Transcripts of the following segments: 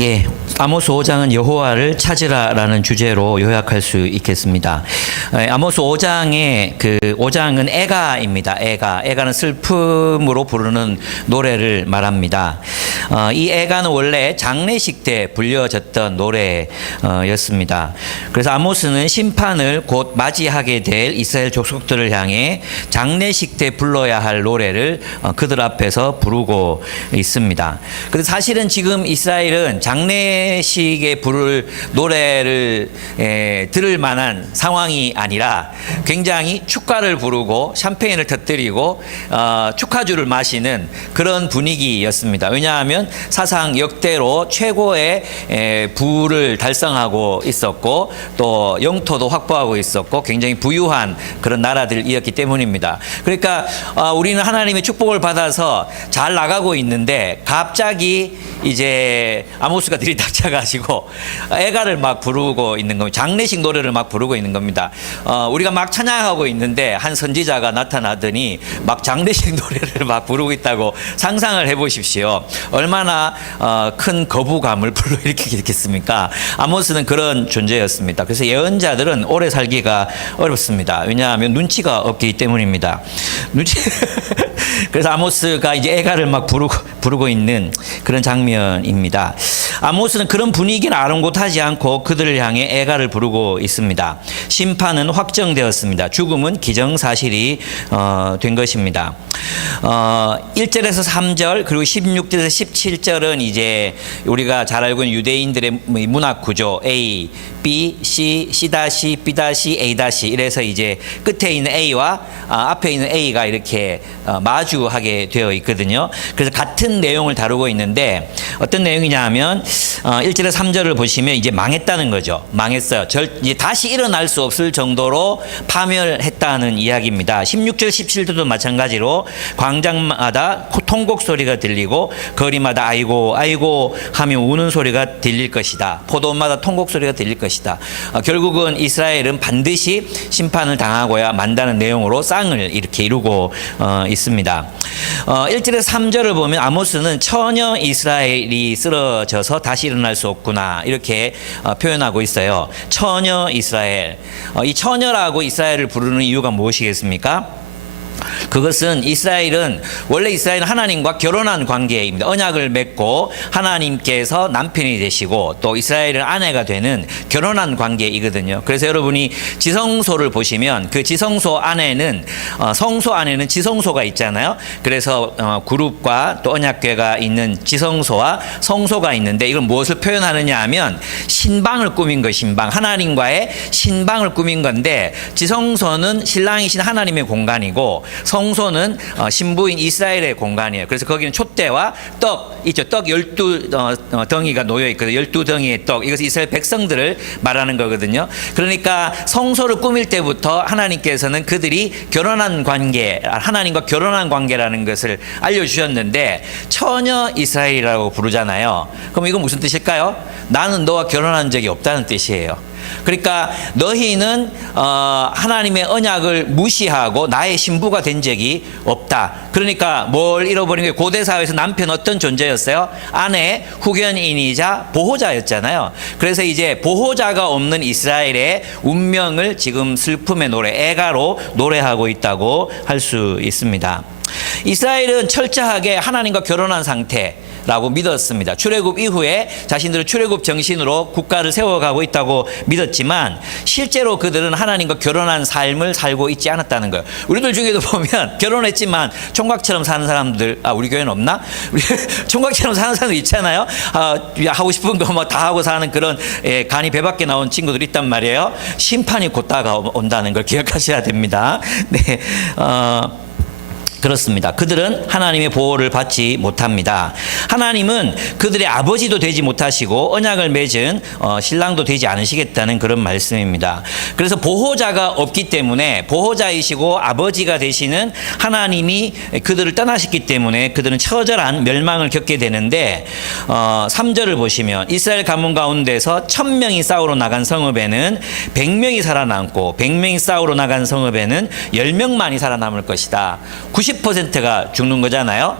예, 아모스 5장은 여호와를 찾으라라는 주제로 요약할 수 있겠습니다. 아모스 5장의 그 5장은 애가입니다. 애가는 슬픔으로 부르는 노래를 말합니다. 이 애가는 원래 장례식 때 불려졌던 노래였습니다. 그래서 아모스는 심판을 곧 맞이하게 될 이스라엘 족속들을 향해 장례식 때 불러야 할 노래를 그들 앞에서 부르고 있습니다. 그런데 사실은 지금 이스라엘은 장례식에 부를 노래를 들을 만한 상황이 아니라 굉장히 축가를 부르고 샴페인을 터뜨리고 축하주를 마시는 그런 분위기였습니다. 왜냐하면 사상 역대로 최고의 부를 달성하고 있었고 또 영토도 확보하고 있었고 굉장히 부유한 그런 나라들이었기 때문입니다. 그러니까 우리는 하나님의 축복을 받아서 잘 나가고 있는데 갑자기 이제 아모스가 들이닥쳐가지고 애가를 막 부르고 있는 겁니다. 장례식 노래를 막 부르고 있는 겁니다. 우리가 막 찬양하고 있는데 한 선지자가 나타나더니 막 장례식 노래를 막 부르고 있다고 상상을 해보십시오. 얼마나 큰 거부감을 불러일으키겠습니까? 아모스는 그런 존재였습니다. 그래서 예언자들은 오래 살기가 어렵습니다. 왜냐하면 눈치가 없기 때문입니다. 그래서 아모스가 이제 애가를 막 부르고 있는 그런 장면입니다. 아모스는 그런 분위기는 아랑곳하지 않고 그들을 향해 애가를 부르고 있습니다. 심판은 확정되었습니다. 죽음은 기정사실이 된 것입니다. 1절에서 3절 그리고 16절에서 17절은 이제 우리가 잘 알고 있는 유대인들의 문학 구조 A, B, C, C-, B-, A- 이래서 이제 끝에 있는 A와 앞에 있는 A가 이렇게 마주하게 되어 있거든요. 그래서 같은 내용을 다루고 있는데 어떤 내용이냐 하면 1절에서 3절을 보시면 이제 망했다는 거죠. 망했어요. 이제 다시 일어날 수 없을 정도로 파멸했다는 이야기입니다. 16절, 17절도 마찬가지로 광장마다 통곡 소리가 들리고 거리마다 아이고 아이고 하며 우는 소리가 들릴 것이다. 포도원마다 통곡 소리가 들릴 것이다. 결국은 이스라엘은 반드시 심판을 당하고야 만다는 내용으로 쌍을 이렇게 이루고 있습니다. 1절에서 3절을 보면 아모스는 처녀 이스라엘이 쓰러져서 다시 일어날 수 없구나 이렇게 표현하고 있어요. 처녀 이스라엘. 이 처녀라고 이스라엘을 부르는 이유가 무엇이겠습니까? 그것은 원래 이스라엘은 하나님과 결혼한 관계입니다. 언약을 맺고 하나님께서 남편이 되시고 또 이스라엘은 아내가 되는 결혼한 관계이거든요. 그래서 여러분이 지성소를 보시면 그 지성소 안에는 성소 안에는 지성소가 있잖아요. 그래서 그룹과 또 언약궤가 있는 지성소와 성소가 있는데 이걸 무엇을 표현하느냐 하면 신방을 꾸민 거 신방. 하나님과의 신방을 꾸민 건데 지성소는 신랑이신 하나님의 공간이고 성소는 신부인 이스라엘의 공간이에요. 그래서 거기는 촛대와 떡 있죠. 떡 12덩이가 놓여 있거든요. 12덩이의 떡. 이것은 이스라엘 백성들을 말하는 거거든요. 그러니까 성소를 꾸밀 때부터 하나님께서는 그들이 결혼한 관계, 하나님과 결혼한 관계라는 것을 알려주셨는데 처녀 이스라엘이라고 부르잖아요. 그럼 이건 무슨 뜻일까요? 나는 너와 결혼한 적이 없다는 뜻이에요. 그러니까 너희는 하나님의 언약을 무시하고 나의 신부가 된 적이 없다. 그러니까 뭘 잃어버린 거예요? 고대 사회에서 남편 어떤 존재였어요? 아내, 후견인이자 보호자였잖아요. 그래서 이제 보호자가 없는 이스라엘의 운명을 지금 슬픔의 노래, 애가로 노래하고 있다고 할 수 있습니다. 이스라엘은 철저하게 하나님과 결혼한 상태라고 믿었습니다. 출애굽 이후에 자신들은 출애굽 정신으로 국가를 세워가고 있다고 믿었지만 실제로 그들은 하나님과 결혼한 삶을 살고 있지 않았다는 거예요. 우리들 중에도 보면 결혼했지만 총각처럼 사는 사람들, 우리 교회는 없나? 우리 총각처럼 사는 사람들 있잖아요. 하고 싶은 거 뭐 다 하고 사는 그런 간이 배밖에 나온 친구들이 있단 말이에요. 심판이 곧 다가온다는 걸 기억하셔야 됩니다. 네. 그렇습니다. 그들은 하나님의 보호를 받지 못합니다. 하나님은 그들의 아버지도 되지 못하시고 언약을 맺은 신랑도 되지 않으시겠다는 그런 말씀입니다. 그래서 보호자가 없기 때문에 보호자이시고 아버지가 되시는 하나님이 그들을 떠나셨기 때문에 그들은 처절한 멸망을 겪게 되는데 3절을 보시면 이스라엘 가문 가운데서 1000명이 싸우러 나간 성읍에는 100명이 살아남고 100명이 싸우러 나간 성읍에는 10명만이 살아남을 것이다. 90%가 죽는 거잖아요.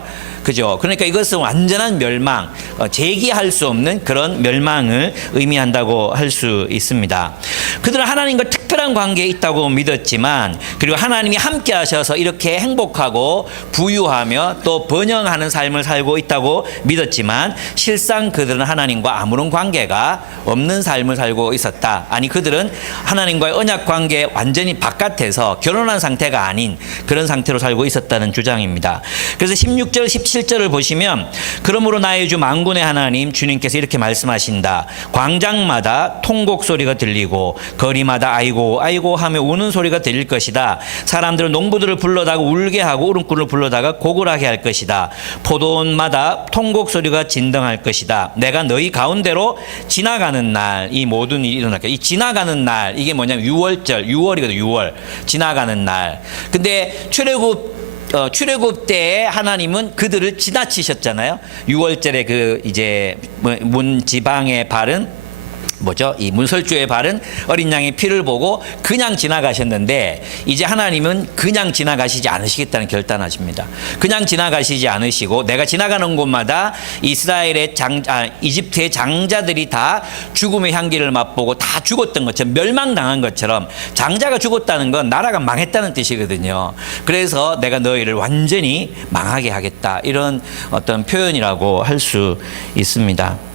그죠? 그러니까 이것은 완전한 멸망, 재기할 수 없는 그런 멸망을 의미한다고 할 수 있습니다. 그들은 하나님과 특별한 관계에 있다고 믿었지만, 그리고 하나님이 함께 하셔서 이렇게 행복하고 부유하며 또 번영하는 삶을 살고 있다고 믿었지만, 실상 그들은 하나님과 아무런 관계가 없는 삶을 살고 있었다. 아니, 그들은 하나님과의 언약 관계 완전히 바깥에서 결혼한 상태가 아닌 그런 상태로 살고 있었다는 주장입니다. 그래서 16절 17절을 보시면, 그러므로 나의 주 만군의 하나님 주님께서 이렇게 말씀하신다. 광장마다 통곡 소리가 들리고 거리마다 아이고 아이고 하며 우는 소리가 들릴 것이다. 사람들은 농부들을 불러다가 울게 하고 울음꾼을 불러다가 곡을 하게 할 것이다. 포도원마다 통곡 소리가 진동할 것이다. 내가 너희 가운데로 지나가는 날 이 모든 일이 일어날 거야. 이 지나가는 날, 이게 뭐냐면 6월절, 6월이거든. 6월 지나가는 날. 근데 출애굽 때에 하나님은 그들을 지나치셨잖아요. 6월절에 그 이제 문 지방에 바른 뭐죠? 이 문설주에 바른 어린 양의 피를 보고 그냥 지나가셨는데, 이제 하나님은 그냥 지나가시지 않으시겠다는 결단하십니다. 그냥 지나가시지 않으시고, 내가 지나가는 곳마다 이스라엘의 이집트의 장자들이 다 죽음의 향기를 맛보고 다 죽었던 것처럼, 멸망당한 것처럼, 장자가 죽었다는 건 나라가 망했다는 뜻이거든요. 그래서 내가 너희를 완전히 망하게 하겠다, 이런 어떤 표현이라고 할 수 있습니다.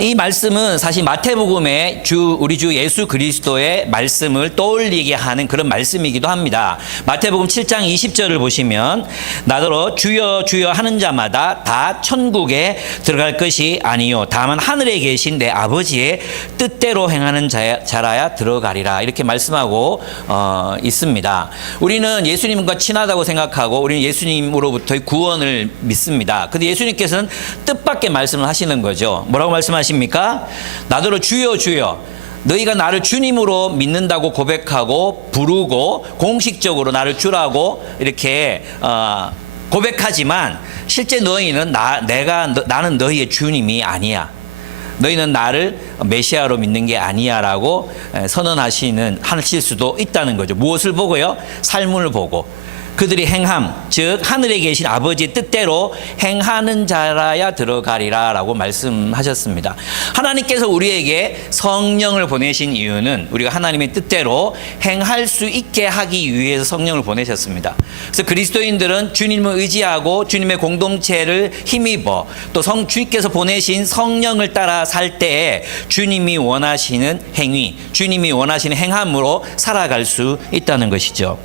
이 말씀은 사실 마태복음의 우리 주 예수 그리스도의 말씀을 떠올리게 하는 그런 말씀이기도 합니다. 마태복음 7장 20절을 보시면, 나더러 주여 주여 하는 자마다 다 천국에 들어갈 것이 아니요 다만 하늘에 계신 내 아버지의 뜻대로 행하는 자라야 들어가리라, 이렇게 말씀하고 있습니다. 우리는 예수님과 친하다고 생각하고 우리는 예수님으로부터의 구원을 믿습니다. 근데 예수님께서는 뜻밖의 말씀을 하시는 거죠. 뭐라고 말씀하십니까? 나더러 주여 주여, 너희가 나를 주님으로 믿는다고 고백하고 부르고 공식적으로 나를 주라고 이렇게 고백하지만, 실제 너희는 나는 너희의 주님이 아니야, 너희는 나를 메시아로 믿는 게 아니야 라고 하실 수도 있다는 거죠. 무엇을 보고요? 삶을 보고. 그들이 행함, 즉 하늘에 계신 아버지의 뜻대로 행하는 자라야 들어가리라 라고 말씀하셨습니다. 하나님께서 우리에게 성령을 보내신 이유는 우리가 하나님의 뜻대로 행할 수 있게 하기 위해서 성령을 보내셨습니다. 그래서 그리스도인들은 주님을 의지하고 주님의 공동체를 힘입어 또 주님께서 보내신 성령을 따라 살 때에 주님이 원하시는 행위, 주님이 원하시는 행함으로 살아갈 수 있다는 것이죠.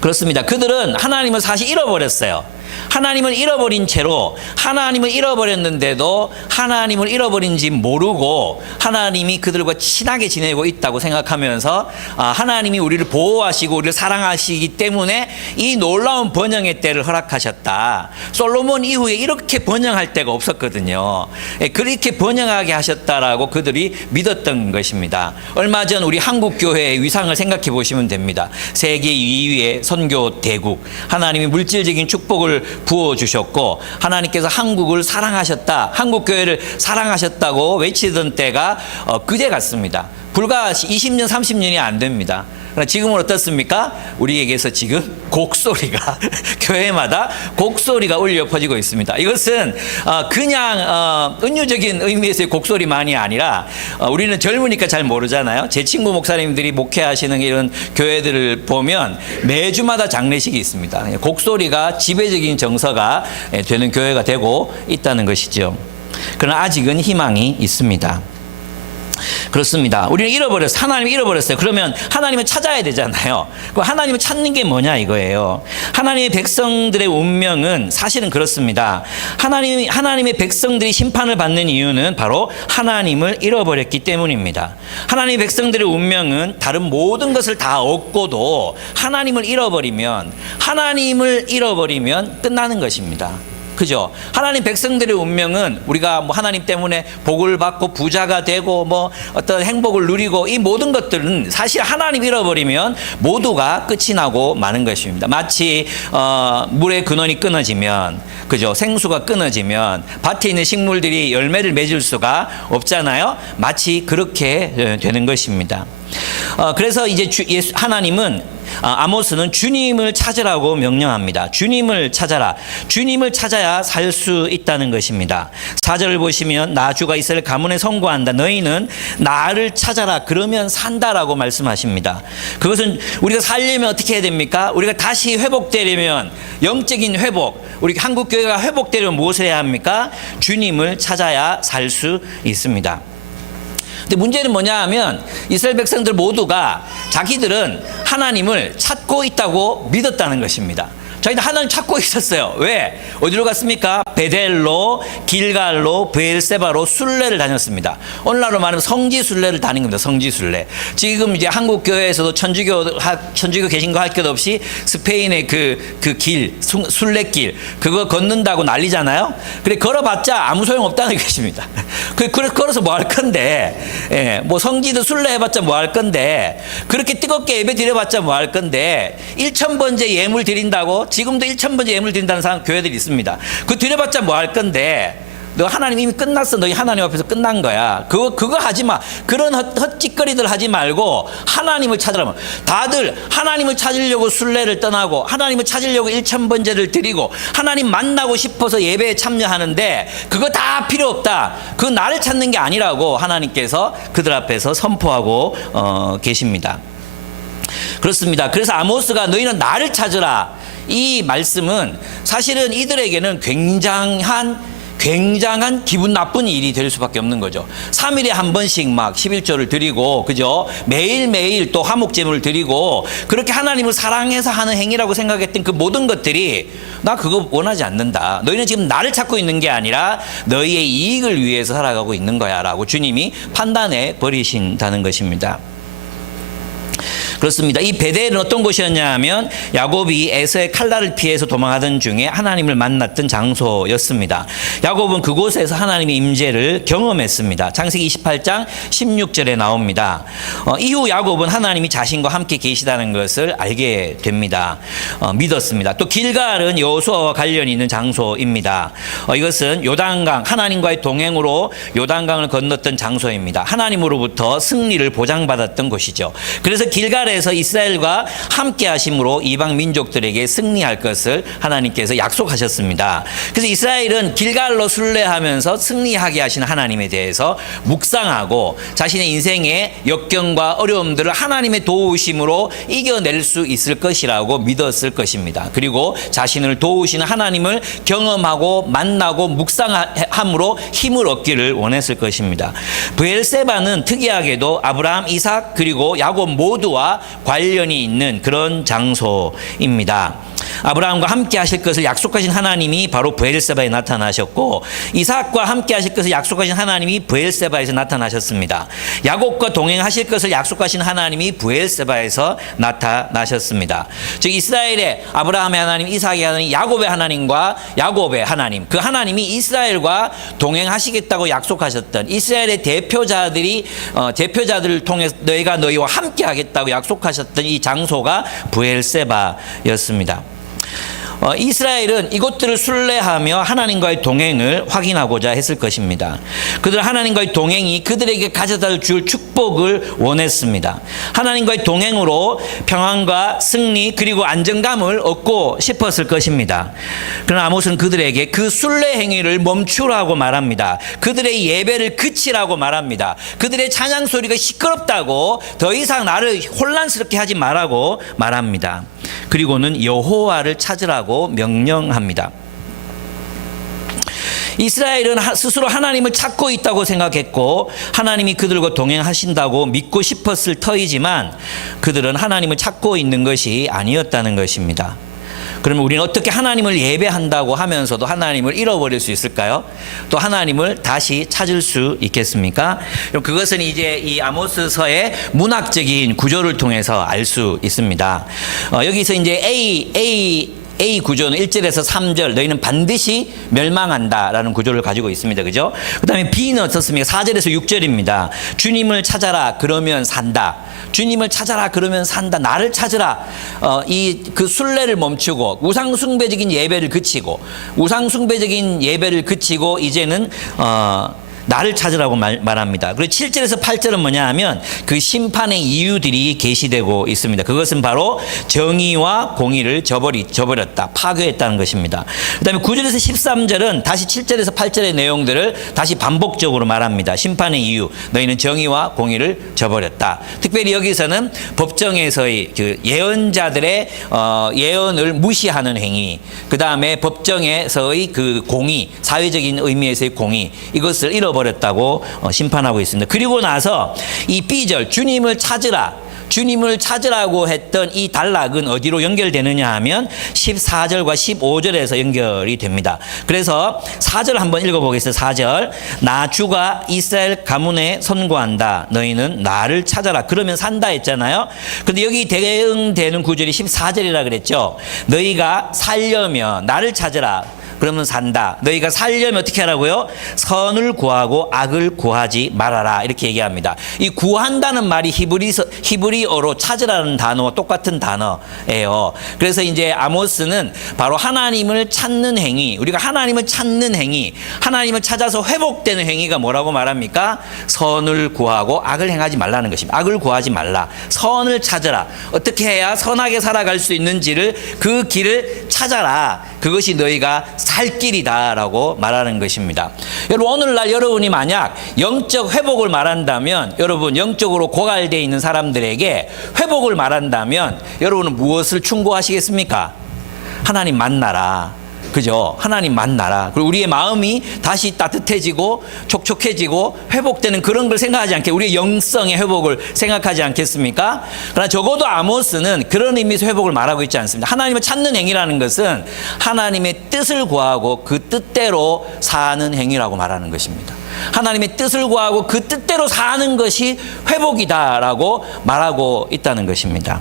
그렇습니다. 그들은 하나님을 사실 잃어버렸어요. 하나님을 잃어버린 채로, 하나님을 잃어버렸는데도 하나님을 잃어버린지 모르고 하나님이 그들과 친하게 지내고 있다고 생각하면서 하나님이 우리를 보호하시고 우리를 사랑하시기 때문에 이 놀라운 번영의 때를 허락하셨다. 솔로몬 이후에 이렇게 번영할 때가 없었거든요. 그렇게 번영하게 하셨다라고 그들이 믿었던 것입니다. 얼마 전 우리 한국교회의 위상을 생각해 보시면 됩니다. 세계 2위의 선교 대국, 하나님이 물질적인 축복을 부어주셨고 하나님께서 한국을 사랑하셨다, 한국교회를 사랑하셨다고 외치던 때가 그제 같습니다. 불과 20년 30년이 안 됩니다. 지금은 어떻습니까? 우리에게서 지금 곡소리가 교회마다 곡소리가 울려 퍼지고 있습니다. 이것은 그냥 은유적인 의미에서의 곡소리만이 아니라 우리는 젊으니까 잘 모르잖아요. 제 친구 목사님들이 목회하시는 이런 교회들을 보면 매주마다 장례식이 있습니다. 곡소리가 지배적인 정서가 되는 교회가 되고 있다는 것이죠. 그러나 아직은 희망이 있습니다. 그렇습니다. 우리는 잃어버렸어요. 하나님을 잃어버렸어요. 그러면 하나님을 찾아야 되잖아요. 그 하나님을 찾는 게 뭐냐 이거예요. 하나님의 백성들의 운명은 사실은 그렇습니다. 하나님의 백성들이 심판을 받는 이유는 바로 하나님을 잃어버렸기 때문입니다. 하나님의 백성들의 운명은 다른 모든 것을 다 얻고도 하나님을 잃어버리면 끝나는 것입니다. 그죠? 하나님 백성들의 운명은 우리가 하나님 때문에 복을 받고 부자가 되고 어떤 행복을 누리고 이 모든 것들은 사실 하나님 잃어버리면 모두가 끝이 나고 마는 것입니다. 마치 물의 근원이 끊어지면, 그죠? 생수가 끊어지면 밭에 있는 식물들이 열매를 맺을 수가 없잖아요. 마치 그렇게 되는 것입니다. 그래서 이제 하나님은 아모스는 주님을 찾으라고 명령합니다. 주님을 찾아라. 주님을 찾아야 살 수 있다는 것입니다. 4절을 보시면 나 주가 이스라엘 가문에 선고한다. 너희는 나를 찾아라. 그러면 산다라고 말씀하십니다. 그것은 우리가 살려면 어떻게 해야 됩니까? 우리가 다시 회복되려면 영적인 회복, 우리 한국 교회가 회복되려면 무엇을 해야 합니까? 주님을 찾아야 살 수 있습니다. 근데 문제는 뭐냐 하면 이스라엘 백성들 모두가 자기들은 하나님을 찾고 있다고 믿었다는 것입니다. 저희는 하나님 찾고 있었어요. 왜? 어디로 갔습니까? 베델로, 길갈로, 브엘세바로 순례를 다녔습니다. 오늘날로 말하면 성지 순례를 다닌 겁니다. 성지 순례. 지금 이제 한국 교회에서도 천주교 계신 거 할 것 없이 스페인의 그 길, 순례길, 그거 걷는다고 난리잖아요. 그래 걸어봤자 아무 소용 없다는 것입니다. 그래 걸어서 뭐 할 건데, 예, 뭐 성지도 순례해봤자 뭐 할 건데, 그렇게 뜨겁게 예배 드려봤자 뭐 할 건데, 1000번째 예물 드린다고. 지금도 1000번째 예물 드린다는 사람 교회들이 있습니다. 그 드려봤자 뭐 할 건데, 너 하나님 이미 끝났어. 너희 하나님 앞에서 끝난 거야. 그거 하지 마. 그런 헛짓거리들 하지 말고 하나님을 찾으라면. 다들 하나님을 찾으려고 순례를 떠나고 하나님을 찾으려고 1000번째를 드리고 하나님 만나고 싶어서 예배에 참여하는데 그거 다 필요 없다. 그건 나를 찾는 게 아니라고 하나님께서 그들 앞에서 선포하고 계십니다. 그렇습니다. 그래서 아모스가 너희는 나를 찾으라. 이 말씀은 사실은 이들에게는 굉장한 기분 나쁜 일이 될 수밖에 없는 거죠. 3일에 한 번씩 막 11조를 드리고, 그죠? 매일매일 또 화목제물을 드리고, 그렇게 하나님을 사랑해서 하는 행위라고 생각했던 그 모든 것들이 나 그거 원하지 않는다. 너희는 지금 나를 찾고 있는 게 아니라 너희의 이익을 위해서 살아가고 있는 거야 라고 주님이 판단해 버리신다는 것입니다. 그렇습니다. 이 베델은 어떤 곳이었냐 하면 야곱이 에서의 칼날을 피해서 도망하던 중에 하나님을 만났던 장소였습니다. 야곱은 그곳에서 하나님의 임재를 경험했습니다. 창세기 28장 16절에 나옵니다. 이후 야곱은 하나님이 자신과 함께 계시다는 것을 알게 됩니다. 믿었습니다. 또 길갈은 여호수아와 관련이 있는 장소입니다. 이것은 요단강, 하나님과의 동행으로 요단강을 건넜던 장소입니다. 하나님으로부터 승리를 보장받았던 곳이죠. 그래서 길갈에서 이스라엘과 함께 하심으로 이방 민족들에게 승리할 것을 하나님께서 약속하셨습니다. 그래서 이스라엘은 길갈로 순례하면서 승리하게 하신 하나님에 대해서 묵상하고 자신의 인생의 역경과 어려움들을 하나님의 도우심으로 이겨낼 수 있을 것이라고 믿었을 것입니다. 그리고 자신을 도우시는 하나님을 경험하고 만나고 묵상함으로 힘을 얻기를 원했을 것입니다. 브엘세바는 특이하게도 아브라함, 이삭 그리고 야곱 모두와 관련이 있는 그런 장소입니다. 아브라함과 함께 하실 것을 약속하신 하나님이 바로 브엘세바에 나타나셨고, 이삭과 함께 하실 것을 약속하신 하나님이 브엘세바에서 나타나셨습니다. 야곱과 동행하실 것을 약속하신 하나님이 브엘세바에서 나타나셨습니다. 즉 이스라엘의 아브라함의 하나님, 이삭의 하나님, 야곱의 하나님과 야곱의 하나님, 그 하나님이 이스라엘과 동행하시겠다고 약속하셨던 이스라엘의 대표자들을 통해서 너희가 너희와 함께 하겠다고 약속하셨던 이 장소가 브엘세바였습니다. 이스라엘은 이곳들을 순례하며 하나님과의 동행을 확인하고자 했을 것입니다. 그들 하나님과의 동행이 그들에게 가져다 줄 축복을 원했습니다. 하나님과의 동행으로 평안과 승리 그리고 안정감을 얻고 싶었을 것입니다. 그러나 아모스는 그들에게 그 순례 행위를 멈추라고 말합니다. 그들의 예배를 그치라고 말합니다. 그들의 찬양 소리가 시끄럽다고 더 이상 나를 혼란스럽게 하지 말라고 말합니다. 그리고는 여호와를 찾으라고 명령합니다. 이스라엘은 스스로 하나님을 찾고 있다고 생각했고 하나님이 그들과 동행하신다고 믿고 싶었을 터이지만 그들은 하나님을 찾고 있는 것이 아니었다는 것입니다. 그러면 우리는 어떻게 하나님을 예배한다고 하면서도 하나님을 잃어버릴 수 있을까요? 또 하나님을 다시 찾을 수 있겠습니까? 그것은 이제 이 아모스서의 문학적인 구조를 통해서 알 수 있습니다. 여기서 이제 A 구조는 1절에서 3절 너희는 반드시 멸망한다라는 구조를 가지고 있습니다. 그죠? 그 다음에 B는 어떻습니까? 4절에서 6절입니다. 주님을 찾아라 그러면 산다. 주님을 찾아라 그러면 산다. 나를 찾으라. 그 순례를 멈추고 우상숭배적인 예배를 그치고 이제는 나를 찾으라고 말합니다. 그리고 7절에서 8절은 뭐냐 하면 그 심판의 이유들이 계시되고 있습니다. 그것은 바로 정의와 공의를 저버렸다, 파괴했다는 것입니다. 그 다음에 9절에서 13절은 다시 7절에서 8절의 내용들을 다시 반복적으로 말합니다. 심판의 이유, 너희는 정의와 공의를 저버렸다. 특별히 여기서는 법정에서의 그 예언자들의 예언을 무시하는 행위, 그 다음에 법정에서의 그 공의, 사회적인 의미에서의 공의, 이것을 잃어버렸다고 심판하고 있습니다. 그리고 나서 이 B절, 주님을 찾으라고 했던 이 단락은 어디로 연결되느냐 하면 14절과 15절에서 연결이 됩니다. 그래서 4절 한번 읽어보겠습니다. 4절, 나 주가 이스라엘 가문에 선고한다. 너희는 나를 찾아라. 그러면 산다 했잖아요. 근데 여기 대응되는 구절이 14절이라 그랬죠. 너희가 살려면 나를 찾으라. 그러면 산다. 너희가 살려면 어떻게 하라고요? 선을 구하고 악을 구하지 말아라. 이렇게 얘기합니다. 이 구한다는 말이 히브리어로 찾으라는 단어와 똑같은 단어예요. 그래서 이제 아모스는 바로 하나님을 찾는 행위, 우리가 하나님을 찾는 행위, 하나님을 찾아서 회복되는 행위가 뭐라고 말합니까? 선을 구하고 악을 행하지 말라는 것입니다. 악을 구하지 말라. 선을 찾으라. 어떻게 해야 선하게 살아갈 수 있는지를, 그 길을 찾아라. 그것이 너희가 살 길이다라고 말하는 것입니다. 여러분, 오늘날 여러분이 만약 영적 회복을 말한다면, 여러분 영적으로 고갈되어 있는 사람들에게 회복을 말한다면 여러분은 무엇을 충고하시겠습니까? 하나님 만나라. 그죠? 하나님 만나라. 그리고 우리의 마음이 다시 따뜻해지고 촉촉해지고 회복되는 그런 걸 생각하지 않게, 우리의 영성의 회복을 생각하지 않겠습니까? 그러나 적어도 아모스는 그런 의미에서 회복을 말하고 있지 않습니다. 하나님을 찾는 행위라는 것은 하나님의 뜻을 구하고 그 뜻대로 사는 행위라고 말하는 것입니다. 하나님의 뜻을 구하고 그 뜻대로 사는 것이 회복이다라고 말하고 있다는 것입니다.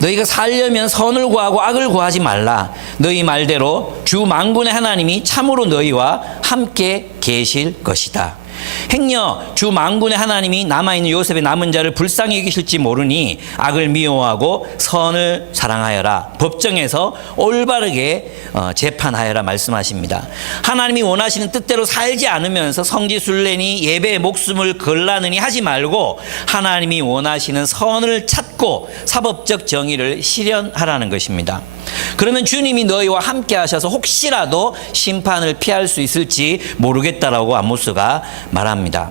너희가 살려면 선을 구하고 악을 구하지 말라. 너희 말대로 주 만군의 하나님이 참으로 너희와 함께 계실 것이다. 행여 주 만군의 하나님이 남아있는 요셉의 남은 자를 불쌍히 여기실지 모르니 악을 미워하고 선을 사랑하여라. 법정에서 올바르게 재판하여라 말씀하십니다. 하나님이 원하시는 뜻대로 살지 않으면서 성지순례니 예배에 목숨을 걸라느니 하지 말고 하나님이 원하시는 선을 찾고 사법적 정의를 실현하라는 것입니다. 그러면 주님이 너희와 함께 하셔서 혹시라도 심판을 피할 수 있을지 모르겠다라고 아모스가 말합니다.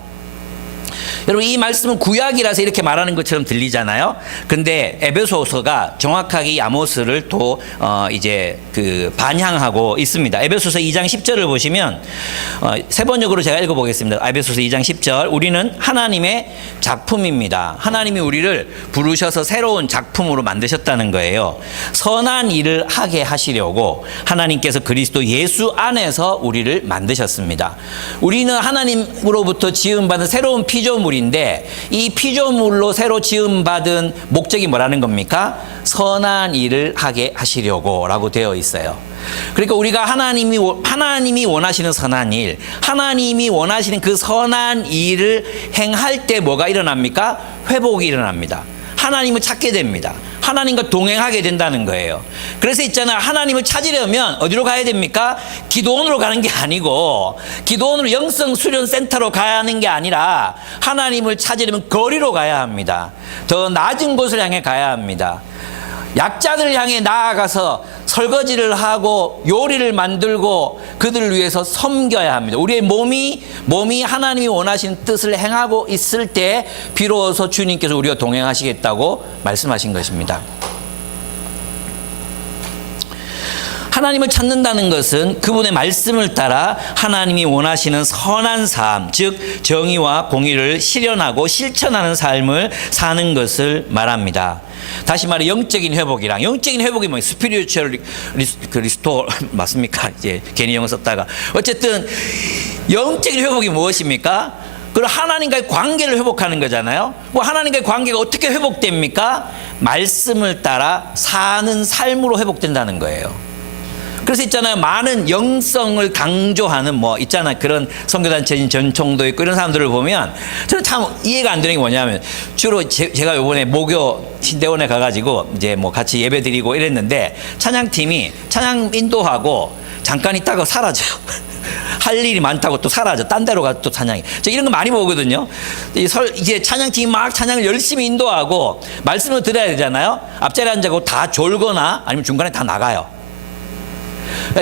여러분, 이 말씀은 구약이라서 이렇게 말하는 것처럼 들리잖아요. 근데 에베소서가 정확하게 이 아모스를 또 이제 반향하고 있습니다. 에베소서 2장 10절을 보시면 세 번역으로 제가 읽어보겠습니다. 에베소서 2장 10절, 우리는 하나님의 작품입니다. 하나님이 우리를 부르셔서 새로운 작품으로 만드셨다는 거예요. 선한 일을 하게 하시려고 하나님께서 그리스도 예수 안에서 우리를 만드셨습니다. 우리는 하나님으로부터 지음받은 새로운 피조물인데, 이 피조물로 새로 지음받은 목적이 뭐라는 겁니까? 선한 일을 하게 하시려고 라고 되어 있어요. 그러니까 우리가 하나님이 원하시는 선한 일, 하나님이 원하시는 그 선한 일을 행할 때 뭐가 일어납니까? 회복이 일어납니다. 하나님을 찾게 됩니다. 하나님과 동행하게 된다는 거예요. 그래서 있잖아요, 하나님을 찾으려면 어디로 가야 됩니까? 기도원으로 가는 게 아니고, 기도원으로 영성 수련 센터로 가는 게 아니라 하나님을 찾으려면 거리로 가야 합니다. 더 낮은 곳을 향해 가야 합니다. 약자들을 향해 나아가서 설거지를 하고 요리를 만들고 그들을 위해서 섬겨야 합니다. 우리의 몸이 하나님이 원하시는 뜻을 행하고 있을 때 비로소 주님께서 우리와 동행하시겠다고 말씀하신 것입니다. 하나님을 찾는다는 것은 그분의 말씀을 따라 하나님이 원하시는 선한 삶, 즉 정의와 공의를 실현하고 실천하는 삶을 사는 것을 말합니다. 다시 말해 영적인 회복이랑, 영적인 회복이 뭐예요? 스피리추얼 리스토어 맞습니까? 이제 괜히 영어 썼다가, 어쨌든 영적인 회복이 무엇입니까? 그리고 하나님과의 관계를 회복하는 거잖아요. 뭐 하나님과의 관계가 어떻게 회복됩니까? 말씀을 따라 사는 삶으로 회복된다는 거예요. 그래서 있잖아요. 많은 영성을 강조하는 뭐 있잖아요. 그런 선교단체인 전총도 있고 이런 사람들을 보면 저는 참 이해가 안 되는 게 뭐냐면 주로 제가 요번에 모교 신대원에 가가지고 이제 뭐 같이 예배 드리고 이랬는데 찬양팀이 찬양 인도하고 잠깐 있다가 사라져요. 할 일이 많다고 또 사라져. 딴 데로 가서 또 찬양이. 저 이런 거 많이 보거든요. 이제 찬양팀이 막 찬양을 열심히 인도하고 말씀을 드려야 되잖아요. 앞자리에 앉아고 다 졸거나 아니면 중간에 다 나가요.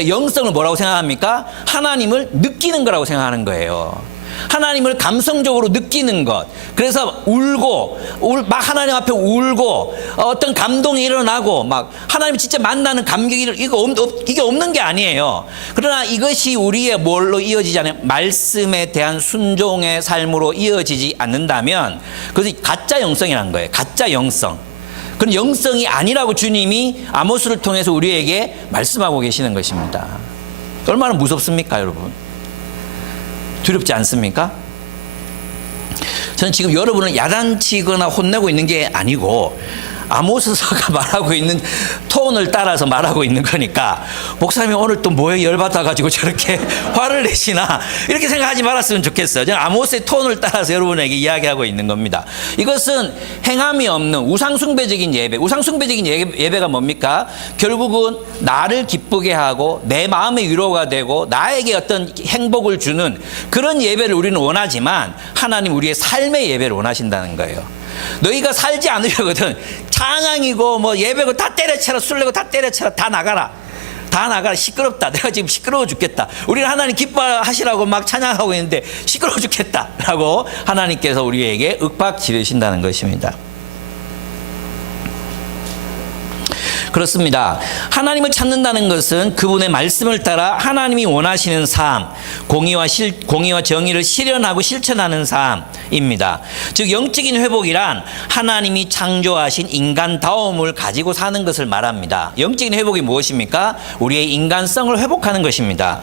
영성을 뭐라고 생각합니까? 하나님을 느끼는 거라고 생각하는 거예요. 하나님을 감성적으로 느끼는 것. 그래서 막 하나님 앞에 울고 어떤 감동이 일어나고 막 하나님 진짜 만나는 감격이 이게 없는 게 아니에요. 그러나 이것이 우리의 뭘로 이어지지 않으면 말씀에 대한 순종의 삶으로 이어지지 않는다면 그것이 가짜 영성이라는 거예요. 가짜 영성. 그런 영성이 아니라고 주님이 아모스를 통해서 우리에게 말씀하고 계시는 것입니다. 얼마나 무섭습니까, 여러분? 두렵지 않습니까? 저는 지금 여러분을 야단치거나 혼내고 있는 게 아니고 아모스서가 말하고 있는 톤을 따라서 말하고 있는 거니까 목사님이 오늘 또 뭐에 열받아가지고 저렇게 화를 내시나 이렇게 생각하지 말았으면 좋겠어요. 저는 아모스의 톤을 따라서 여러분에게 이야기하고 있는 겁니다. 이것은 행함이 없는 우상숭배적인 예배. 우상숭배적인 예배가 뭡니까? 결국은 나를 기쁘게 하고 내 마음의 위로가 되고 나에게 어떤 행복을 주는 그런 예배를 우리는 원하지만 하나님 우리의 삶의 예배를 원하신다는 거예요. 너희가 살지 않으려거든 찬양이고 뭐 예배고 다 때려쳐라, 술 내고 다 때려쳐라, 다 나가라, 다 나가라. 시끄럽다. 내가 지금 시끄러워 죽겠다. 우리는 하나님 기뻐하시라고 막 찬양하고 있는데 시끄러워 죽겠다 라고 하나님께서 우리에게 윽박 지르신다는 것입니다. 그렇습니다. 하나님을 찾는다는 것은 그분의 말씀을 따라 하나님이 원하시는 삶, 공의와 정의를 실현하고 실천하는 삶입니다. 즉 영적인 회복이란 하나님이 창조하신 인간다움을 가지고 사는 것을 말합니다. 영적인 회복이 무엇입니까? 우리의 인간성을 회복하는 것입니다.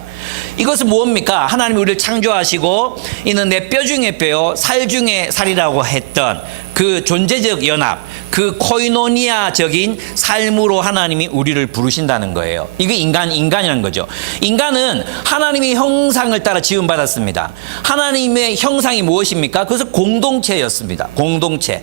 이것은 무엇입니까? 하나님이 우리를 창조하시고 이는 내 뼈 중에 뼈요 살 중에 살이라고 했던 그 존재적 연합, 그 코이노니아적인 삶으로 하나님이 우리를 부르신다는 거예요. 이게 인간이라는 거죠. 인간은 하나님의 형상을 따라 지음받았습니다. 하나님의 형상이 무엇입니까? 그것은 공동체였습니다. 공동체.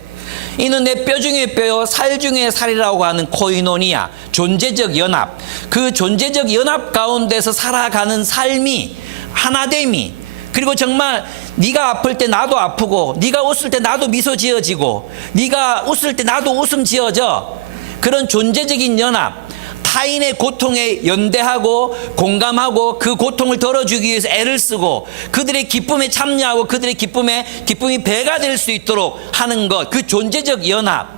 이는 내 뼈 중에 뼈요 살 중에 살이라고 하는 코이노니아, 존재적 연합. 그 존재적 연합 가운데서 살아가는 삶이 하나됨이, 그리고 정말 네가 아플 때 나도 아프고 네가 웃을 때 나도 미소 지어지고 네가 웃을 때 나도 웃음 지어져. 그런 존재적인 연합, 타인의 고통에 연대하고 공감하고 그 고통을 덜어주기 위해서 애를 쓰고 그들의 기쁨에 참여하고 그들의 기쁨이 배가 될 수 있도록 하는 것, 그 존재적 연합.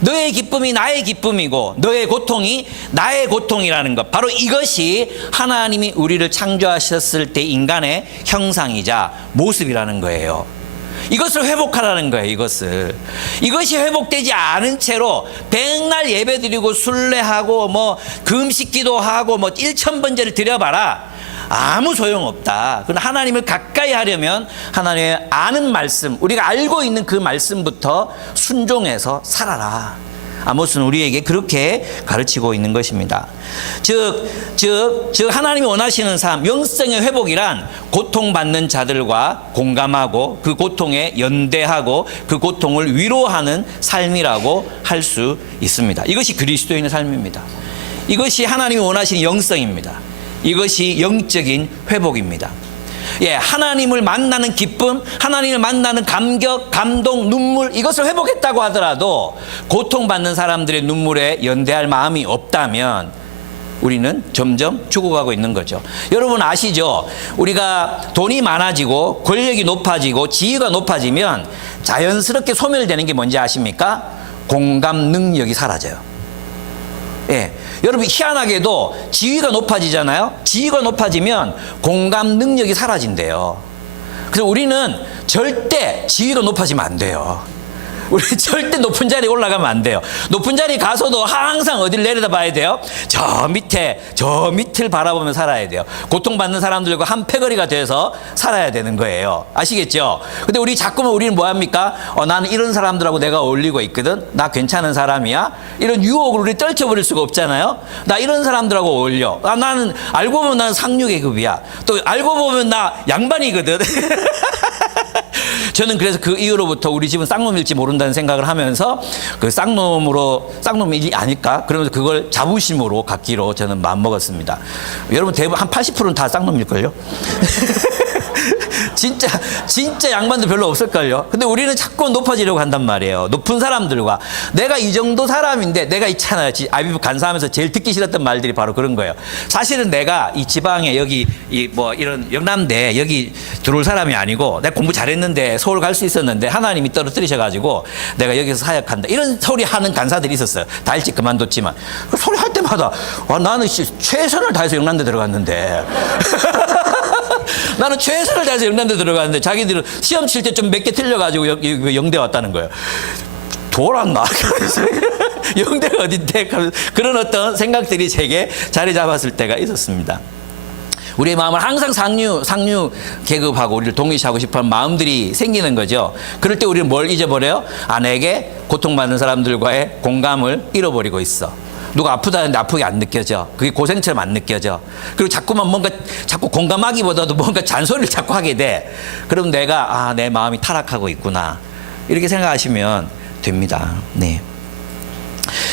너의 기쁨이 나의 기쁨이고 너의 고통이 나의 고통이라는 것, 바로 이것이 하나님이 우리를 창조하셨을 때 인간의 형상이자 모습이라는 거예요. 이것을 회복하라는 거예요. 이것이 회복되지 않은 채로 백날 예배드리고 순례하고 뭐 금식기도 하고 뭐 1000번제를 드려봐라, 아무 소용없다. 그럼 하나님을 가까이 하려면 하나님의 아는 말씀, 우리가 알고 있는 그 말씀부터 순종해서 살아라. 아모스는 우리에게 그렇게 가르치고 있는 것입니다. 즉 하나님이 원하시는 삶, 영성의 회복이란 고통받는 자들과 공감하고 그 고통에 연대하고 그 고통을 위로하는 삶이라고 할 수 있습니다. 이것이 그리스도인의 삶입니다. 이것이 하나님이 원하시는 영성입니다. 이것이 영적인 회복입니다. 하나님을 만나는 기쁨, 하나님을 만나는 감격, 감동, 눈물, 이것을 회복했다고 하더라도 고통받는 사람들의 눈물에 연대할 마음이 없다면 우리는 점점 죽어가고 있는 거죠. 여러분 아시죠? 우리가 돈이 많아지고 권력이 높아지고 지위가 높아지면 자연스럽게 소멸되는 게 뭔지 아십니까? 공감 능력이 사라져요. 여러분 희한하게도 지위가 높아지잖아요. 지위가 높아지면 공감 능력이 사라진대요. 그래서 우리는 절대 지위가 높아지면 안 돼요. 우리 절대 높은 자리에 올라가면 안 돼요. 높은 자리에 가서도 항상 어디를 내려다봐야 돼요? 저 밑을 바라보며 살아야 돼요. 고통받는 사람들과 한 패거리가 돼서 살아야 되는 거예요. 아시겠죠? 근데 우리 자꾸만 우리는 뭐 합니까? 나는 이런 사람들하고 내가 어울리고 있거든. 나 괜찮은 사람이야. 이런 유혹을 우리 떨쳐버릴 수가 없잖아요. 나 이런 사람들하고 어울려. 나는 알고 보면 나는 상류계급이야. 또 알고 보면 나 양반이거든. 저는 그래서 그 이후로부터 우리 집은 쌍놈일지 모른다는 생각을 하면서 그 쌍놈이 아닐까? 그러면서 그걸 자부심으로 갖기로 저는 마음먹었습니다. 여러분 대부분 한 80%는 다 쌍놈일걸요? 진짜 양반들 별로 없을걸요? 근데 우리는 자꾸 높아지려고 한단 말이에요. 높은 사람들과. 내가 이 정도 사람인데, 내가 있잖아요. 아비브 간사하면서 제일 듣기 싫었던 말들이 바로 그런 거예요. 사실은 내가 이 지방에 여기, 이런 영남대 여기 들어올 사람이 아니고, 내가 공부 잘했는데 서울 갈 수 있었는데, 하나님이 떨어뜨리셔가지고, 내가 여기서 사역한다. 이런 소리 하는 간사들이 있었어요. 다 일찍 그만뒀지만. 그 소리 할 때마다, 나는 최선을 다해서 영남대 들어갔는데. 나는 최선을 다해서 영남대 들어갔는데 자기들은 시험 칠 때 좀 몇 개 틀려가지고 영대 왔다는 거예요. 돌았나? 영대가 어딘데? 그런 어떤 생각들이 제게 자리 잡았을 때가 있었습니다. 우리의 마음을 항상 상류 계급하고 우리를 동일시하고 싶어하는 마음들이 생기는 거죠. 그럴 때 우리는 뭘 잊어버려요? 내게 고통받는 사람들과의 공감을 잃어버리고 있어. 누가 아프다는데 아프게 안 느껴져. 그게 고생처럼 안 느껴져. 그리고 자꾸 공감하기보다도 뭔가 잔소리를 자꾸 하게 돼. 그럼 내가, 내 마음이 타락하고 있구나. 이렇게 생각하시면 됩니다. 네.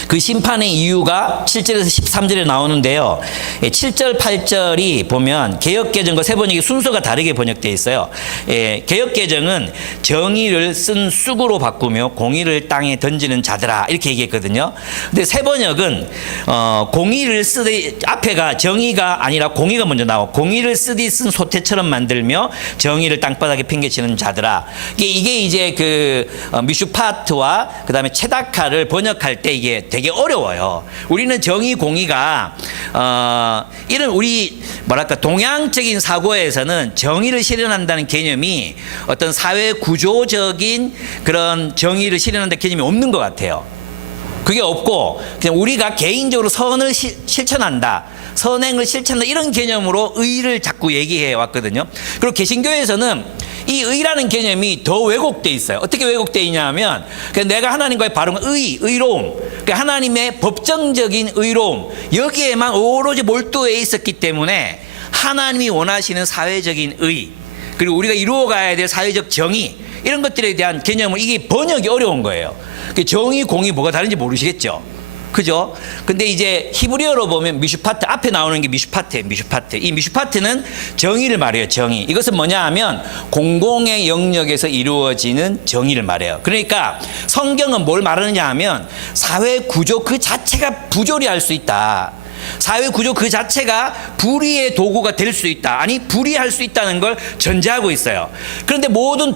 그 심판의 이유가 7절에서 13절에 나오는데요. 7절, 8절이 보면 개역개정과 세번역이 순서가 다르게 번역되어 있어요. 개역개정은 정의를 쓴 쑥으로 바꾸며 공의를 땅에 던지는 자들아 이렇게 얘기했거든요. 근데 세번역은 공의를 쓰되 앞에가 정의가 아니라 공의가 먼저 나오고 공의를 쓰디 쓴 소태처럼 만들며 정의를 땅바닥에 팽개치는 자들아. 이게 이제 그 미슈파트와 그 다음에 체다카를 번역할 때 이게 되게 어려워요. 우리는 정의 공의가 이런 우리 동양적인 사고에서는 정의를 실현한다는 개념이 어떤 사회 구조적인 그런 정의를 실현한다는 개념이 없는 것 같아요. 그게 없고 그냥 우리가 개인적으로 선을 실천한다. 선행을 실천한다. 이런 개념으로 의를 자꾸 얘기해 왔거든요. 그리고 개신교에서는 이 의라는 개념이 더 왜곡되어 있어요. 어떻게 왜곡되어 있냐면 내가 하나님과의 바른 의로움, 그러니까 하나님의 법정적인 의로움 여기에만 오로지 몰두해 있었기 때문에 하나님이 원하시는 사회적인 의 그리고 우리가 이루어가야 될 사회적 정의 이런 것들에 대한 개념을 이게 번역이 어려운 거예요. 정의, 공의 뭐가 다른지 모르시겠죠? 그죠? 근데 이제 히브리어로 보면 미슈파트 앞에 나오는 게 미슈파트예요. 미슈파트. 이 미슈파트는 정의를 말해요. 정의. 이것은 뭐냐 하면 공공의 영역에서 이루어지는 정의를 말해요. 그러니까 성경은 뭘 말하느냐 하면 사회 구조 그 자체가 부조리할 수 있다. 사회 구조 그 자체가 불의의 도구가 될 수 있다. 아니 불의할 수 있다는 걸 전제하고 있어요. 그런데 모든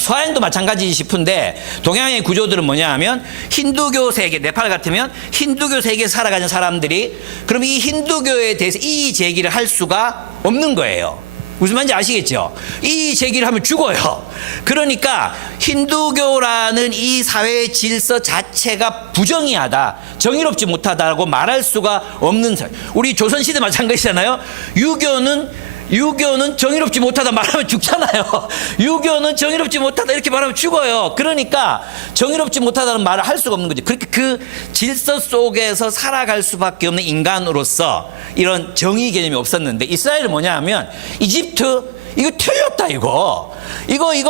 서양도 마찬가지 싶은데 동양의 구조들은 뭐냐 하면 힌두교 세계, 네팔 같으면 힌두교 세계에 살아가는 사람들이 그럼 이 힌두교에 대해서 이의 제기를 할 수가 없는 거예요. 무슨 말인지 아시겠죠? 이 제기를 하면 죽어요. 그러니까 힌두교라는 이 사회의 질서 자체가 부정의하다, 정의롭지 못하다라고 말할 수가 없는 사회. 우리 조선시대 마찬가지잖아요. 유교는 정의롭지 못하다 말하면 죽잖아요. 유교는 정의롭지 못하다 이렇게 말하면 죽어요. 그러니까 정의롭지 못하다는 말을 할 수가 없는 거죠. 그렇게 그 질서 속에서 살아갈 수밖에 없는 인간으로서 이런 정의 개념이 없었는데 이스라엘은 뭐냐 하면 이집트 이거 틀렸다 이거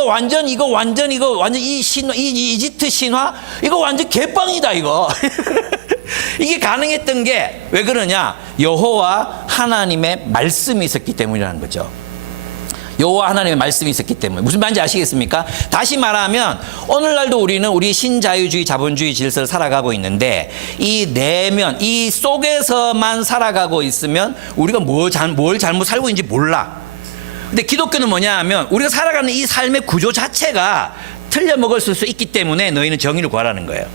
완전 이 이집트 신화 이거 완전 개빵이다 이거. 이게 가능했던 게 왜 그러냐? 여호와 하나님의 말씀이 있었기 때문이라는 거죠. 여호와 하나님의 말씀이 있었기 때문에. 무슨 말인지 아시겠습니까? 다시 말하면 오늘날도 우리는 우리 신자유주의 자본주의 질서를 살아가고 있는데 이 내면 이 속에서만 살아가고 있으면 우리가 뭘 잘못 살고 있는지 몰라. 근데 기독교는 뭐냐 하면 우리가 살아가는 이 삶의 구조 자체가 틀려먹을 수 있기 때문에 너희는 정의를 구하라는 거예요.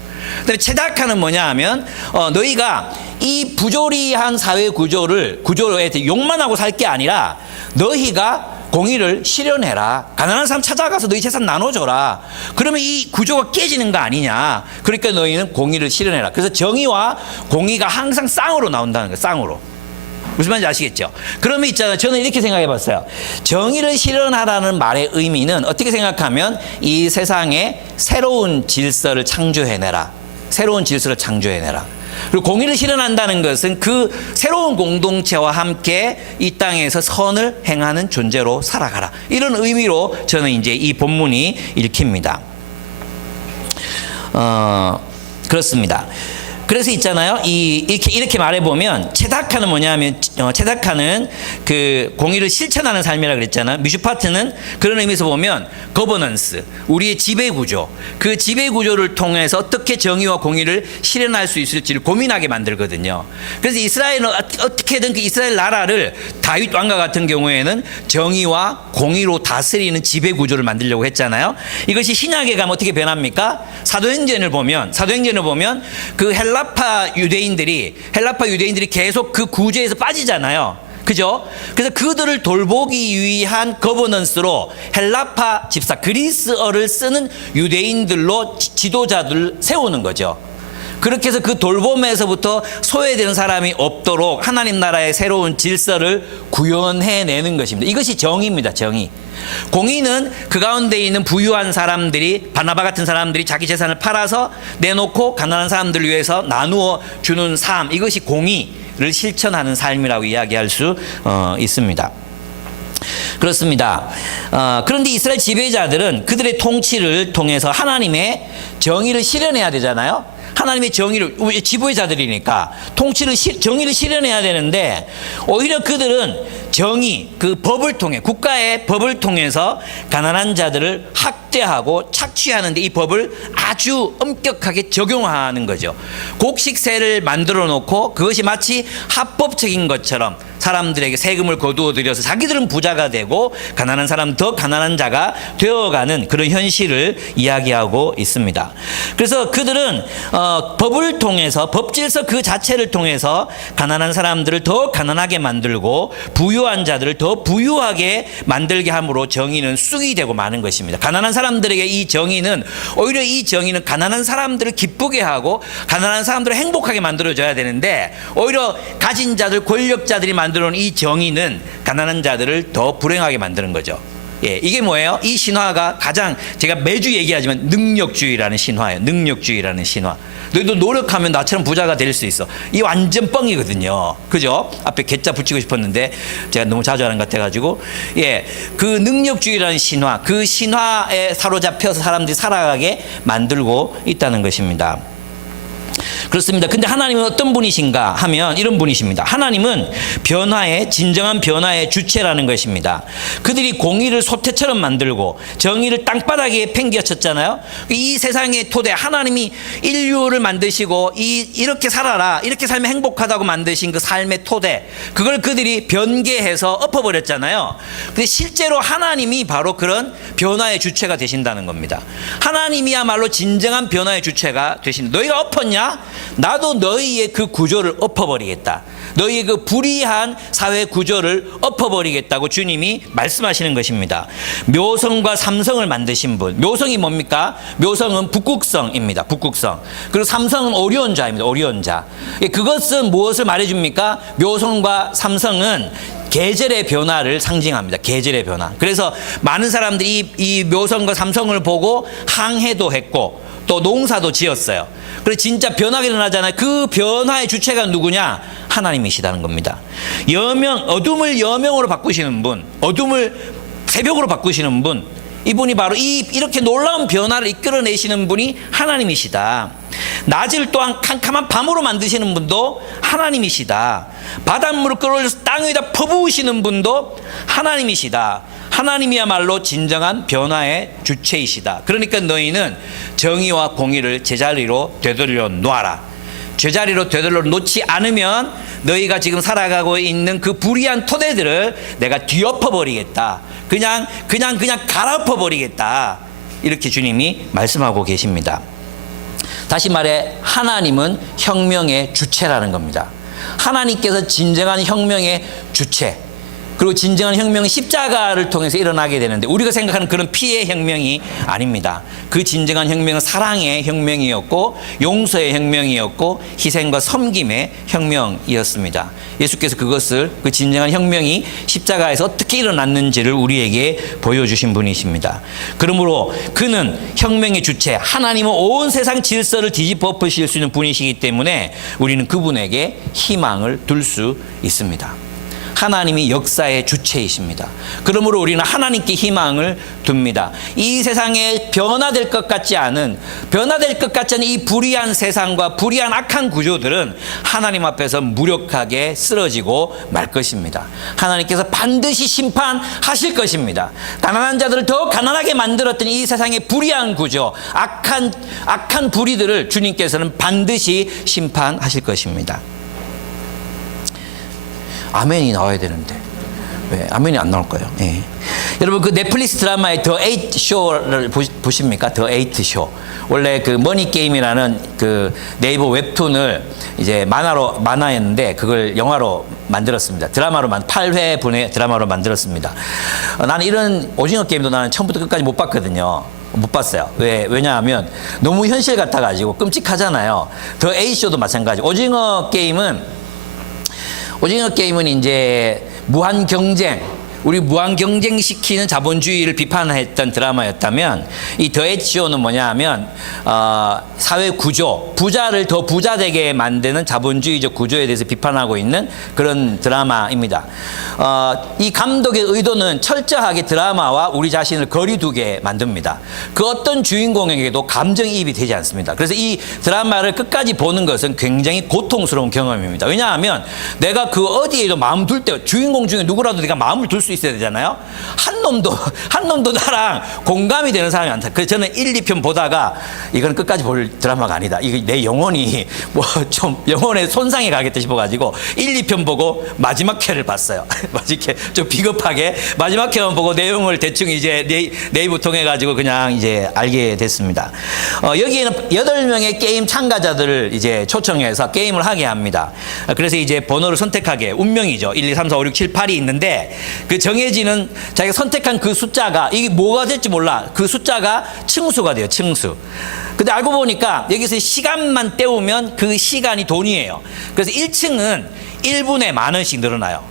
그다음에 체다카는 뭐냐 하면 너희가 이 부조리한 사회 구조에 대해 욕만 하고 살 게 아니라 너희가 공의를 실현해라. 가난한 사람 찾아가서 너희 재산 나눠줘라. 그러면 이 구조가 깨지는 거 아니냐. 그러니까 너희는 공의를 실현해라. 그래서 정의와 공의가 항상 쌍으로 나온다는 거예요. 쌍으로. 무슨 말인지 아시겠죠? 그러면 있잖아요. 저는 이렇게 생각해 봤어요. 정의를 실현하라는 말의 의미는 어떻게 생각하면 이 세상에 새로운 질서를 창조해내라. 새로운 질서를 창조해내라. 그리고 공의를 실현한다는 것은 그 새로운 공동체와 함께 이 땅에서 선을 행하는 존재로 살아가라. 이런 의미로 저는 이제 이 본문이 읽힙니다. 그렇습니다. 그래서 있잖아요. 이렇게 말해보면, 체다카는 뭐냐면, 체다카는 그 공의를 실천하는 삶이라 그랬잖아요. 미슈파트는 그런 의미에서 보면, 거버넌스, 우리의 지배구조, 그 지배구조를 통해서 어떻게 정의와 공의를 실현할 수 있을지를 고민하게 만들거든요. 그래서 이스라엘은 어떻게든 그 이스라엘 나라를 다윗 왕과 같은 경우에는 정의와 공의로 다스리는 지배구조를 만들려고 했잖아요. 이것이 신약에 가면 어떻게 변합니까? 사도행전을 보면 그 헬라파 유대인들이 계속 그 구조에서 빠지잖아요. 그죠? 그래서 그들을 돌보기 위한 거버넌스로 헬라파 집사, 그리스어를 쓰는 유대인들로 지도자들을 세우는 거죠. 그렇게 해서 그 돌봄에서부터 소외되는 사람이 없도록 하나님 나라의 새로운 질서를 구현해내는 것입니다. 이것이 정의입니다. 정의. 공의는 그 가운데 있는 부유한 사람들이, 바나바 같은 사람들이 자기 재산을 팔아서 내놓고 가난한 사람들을 위해서 나누어 주는 삶, 이것이 공의를 실천하는 삶이라고 이야기할 수 있습니다. 그렇습니다. 그런데 이스라엘 지배자들은 그들의 통치를 통해서 하나님의 정의를 실현해야 되잖아요. 하나님의 정의를, 지배자들이니까 정의를 실현해야 되는데, 오히려 그들은 정의, 그 법을 통해, 국가의 법을 통해서 가난한 자들을 학대하고 착취하는데 이 법을 아주 엄격하게 적용하는 거죠. 곡식세를 만들어 놓고 그것이 마치 합법적인 것처럼 사람들에게 세금을 거두어 들여서 자기들은 부자가 되고 가난한 사람 더 가난한 자가 되어가는 그런 현실을 이야기하고 있습니다. 그래서 그들은 법을 통해서, 법질서 그 자체를 통해서 가난한 사람들을 더 가난하게 만들고 부유한 자들을 더 부유하게 만들게 함으로 정의는 쑥이 되고 마는 것입니다. 가난한 사람들에게 이 정의는, 오히려 이 정의는 가난한 사람들을 기쁘게 하고 가난한 사람들을 행복하게 만들어줘야 되는데, 오히려 가진 자들, 권력자들이 만들어놓은 이 정의는 가난한 자들을 더 불행하게 만드는 거죠. 예, 이게 뭐예요? 이 신화가 가장, 제가 매주 얘기하지만 능력주의라는 신화예요. 능력주의라는 신화. 너희도 노력하면 나처럼 부자가 될 수 있어. 이 완전 뻥이거든요. 그죠? 앞에 개자 붙이고 싶었는데 제가 너무 자주 하는 것 같아가지고. 예, 그 능력주의라는 신화, 그 신화에 사로잡혀서 사람들이 살아가게 만들고 있다는 것입니다. 그렇습니다. 근데 하나님은 어떤 분이신가 하면 이런 분이십니다. 하나님은 변화의, 진정한 변화의 주체라는 것입니다. 그들이 공의를 소태처럼 만들고 정의를 땅바닥에 팽개쳤잖아요. 이 세상의 토대, 하나님이 인류를 만드시고 이렇게 살아라, 이렇게 살면 행복하다고 만드신 그 삶의 토대, 그걸 그들이 변개해서 엎어버렸잖아요. 근데 실제로 하나님이 바로 그런 변화의 주체가 되신다는 겁니다. 하나님이야말로 진정한 변화의 주체가 되신다. 너희가 엎었냐? 나도 너희의 그 구조를 엎어버리겠다. 너희의 그 불의한 사회 구조를 엎어버리겠다고 주님이 말씀하시는 것입니다. 묘성과 삼성을 만드신 분. 묘성이 뭡니까? 묘성은 북극성입니다. 북극성. 그리고 삼성은 오리온자입니다. 오리온자. 그것은 무엇을 말해줍니까? 묘성과 삼성은 계절의 변화를 상징합니다. 계절의 변화. 그래서 많은 사람들이 이 묘성과 삼성을 보고 항해도 했고 또 농사도 지었어요. 그래서 진짜 변화가 일어나잖아요. 그 변화의 주체가 누구냐? 하나님이시다는 겁니다. 어둠을 여명으로 바꾸시는 분, 어둠을 새벽으로 바꾸시는 분, 이분이 바로 이렇게 놀라운 변화를 이끌어내시는 분이 하나님이시다. 낮을 또한 캄캄한 밤으로 만드시는 분도 하나님이시다. 바닷물을 끌어올려서 땅 위에다 퍼부으시는 분도 하나님이시다. 하나님이야말로 진정한 변화의 주체이시다. 그러니까 너희는 정의와 공의를 제자리로 되돌려 놓아라. 제자리로 되돌려 놓지 않으면 너희가 지금 살아가고 있는 그 불의한 토대들을 내가 뒤엎어 버리겠다. 그냥 갈아엎어 버리겠다. 이렇게 주님이 말씀하고 계십니다. 다시 말해 하나님은 혁명의 주체라는 겁니다. 하나님께서 진정한 혁명의 주체. 그리고 진정한 혁명은 십자가를 통해서 일어나게 되는데 우리가 생각하는 그런 피해 혁명이 아닙니다. 그 진정한 혁명은 사랑의 혁명이었고 용서의 혁명이었고 희생과 섬김의 혁명이었습니다. 예수께서 그것을 그 진정한 혁명이 십자가에서 어떻게 일어났는지를 우리에게 보여주신 분이십니다. 그러므로 그는 혁명의 주체, 하나님은 온 세상 질서를 뒤집어 엎으실 수 있는 분이시기 때문에 우리는 그분에게 희망을 둘 수 있습니다. 하나님이 역사의 주체이십니다. 그러므로 우리는 하나님께 희망을 둡니다. 이 세상에 변화될 것 같지 않은 이 불의한 세상과 불의한 악한 구조들은 하나님 앞에서 무력하게 쓰러지고 말 것입니다. 하나님께서 반드시 심판하실 것입니다. 가난한 자들을 더 가난하게 만들었던 이 세상의 불의한 구조, 악한 불의들을 주님께서는 반드시 심판하실 것입니다. 아멘이 나와야 되는데 왜 아멘이 안 나올까요? 예. 여러분 그 넷플릭스 드라마의 더 에이트 쇼를 보십니까? 더 에이트 쇼. 원래 그 머니 게임이라는 그 네이버 웹툰을 이제 만화였는데 그걸 영화로 만들었습니다. 드라마로 8회분의 드라마로 만들었습니다. 나는 이런 오징어 게임도 나는 처음부터 끝까지 못 봤거든요. 못 봤어요. 왜냐하면 너무 현실 같아가지고 끔찍하잖아요. 더 에이트 쇼도 마찬가지. 오징어 게임은 이제 무한 경쟁, 우리 무한 경쟁시키는 자본주의를 비판했던 드라마였다면 이 더 HO는 뭐냐 하면 사회 구조, 부자를 더 부자되게 만드는 자본주의적 구조에 대해서 비판하고 있는 그런 드라마입니다. 이 감독의 의도는 철저하게 드라마와 우리 자신을 거리두게 만듭니다. 그 어떤 주인공에게도 감정이입이 되지 않습니다. 그래서 이 드라마를 끝까지 보는 것은 굉장히 고통스러운 경험입니다. 왜냐하면 내가 그 어디에도 마음 둘 때 주인공 중에 누구라도 내가 마음을 둘 수 있어야 되잖아요. 한 놈도 나랑 공감이 되는 사람이 많다. 그래서 저는 1, 2편 보다가 이건 끝까지 볼 드라마가 아니다. 이게 내 영혼이 뭐 좀 영혼에 손상이 가겠다 싶어가지고 1, 2편 보고 마지막 회를 봤어요. 마지막 회 좀 비겁하게 마지막 회만 보고 내용을 대충 이제 네이버 통해 가지고 그냥 이제 알게 됐습니다. 여기에는 8명의 게임 참가자들을 이제 초청해서 게임을 하게 합니다. 그래서 이제 번호를 선택하게 운명이죠. 1, 2, 3, 4, 5, 6, 7, 8이 있는데 그 정해지는 자기가 선택한 그 숫자가 이게 뭐가 될지 몰라. 그 숫자가 층수가 돼요. 층수. 근데 알고 보니까 여기서 시간만 때우면 그 시간이 돈이에요. 그래서 1층은 1분에 10,000원씩 늘어나요.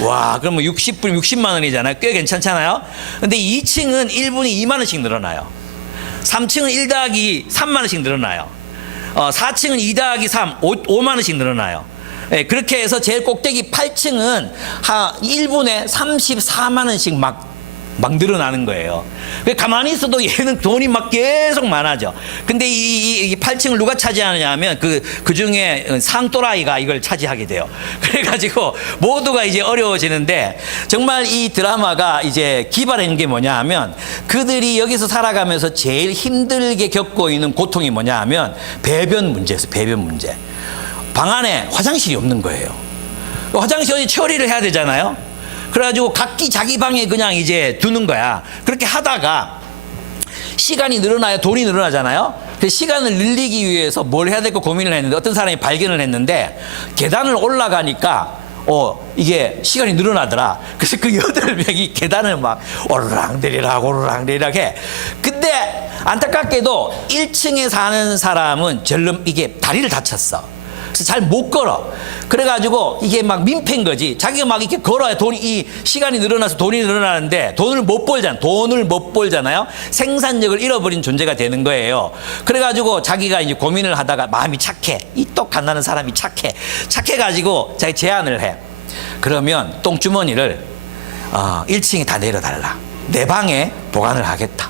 와, 그러면 60분 60만 원이잖아요. 꽤 괜찮잖아요. 근데 2층은 1분에 2만 원씩 늘어나요. 3층은 1 더하기 3만 원씩 늘어나요. 4층은 2 더하기 3, 5만 원씩 늘어나요. 예, 그렇게 해서 제일 꼭대기 8층은 1분에 34만 원씩 막 늘어나는 거예요. 가만히 있어도 얘는 돈이 막 계속 많아져. 근데 이 8층을 누가 차지하느냐 하면 그 중에 상또라이가 이걸 차지하게 돼요. 그래가지고 모두가 이제 어려워지는데 정말 이 드라마가 이제 기발한 게 뭐냐 하면 그들이 여기서 살아가면서 제일 힘들게 겪고 있는 고통이 뭐냐 하면 배변 문제였어요. 배변 문제. 방 안에 화장실이 없는 거예요. 화장실 어디 처리를 해야 되잖아요. 그래가지고 각기 자기 방에 그냥 이제 두는 거야. 그렇게 하다가 시간이 늘어나야 돈이 늘어나잖아요. 그 시간을 늘리기 위해서 뭘 해야 될까 고민을 했는데 어떤 사람이 발견을 했는데 계단을 올라가니까 이게 시간이 늘어나더라. 그래서 그 8명이 계단을 막 오르락내리락 해. 근데 안타깝게도 1층에 사는 사람은 이게 다리를 다쳤어. 그래서 잘 못 걸어. 그래가지고 이게 막 민폐인 거지. 자기가 막 이렇게 걸어야 이 시간이 늘어나서 돈이 늘어나는데 돈을 못 벌잖아요. 생산력을 잃어버린 존재가 되는 거예요. 그래가지고 자기가 이제 고민을 하다가 마음이 착해. 이 똑 간다는 사람이 착해가지고 자기 제안을 해. 그러면 똥주머니를 1층에 다 내려달라. 내 방에 보관을 하겠다.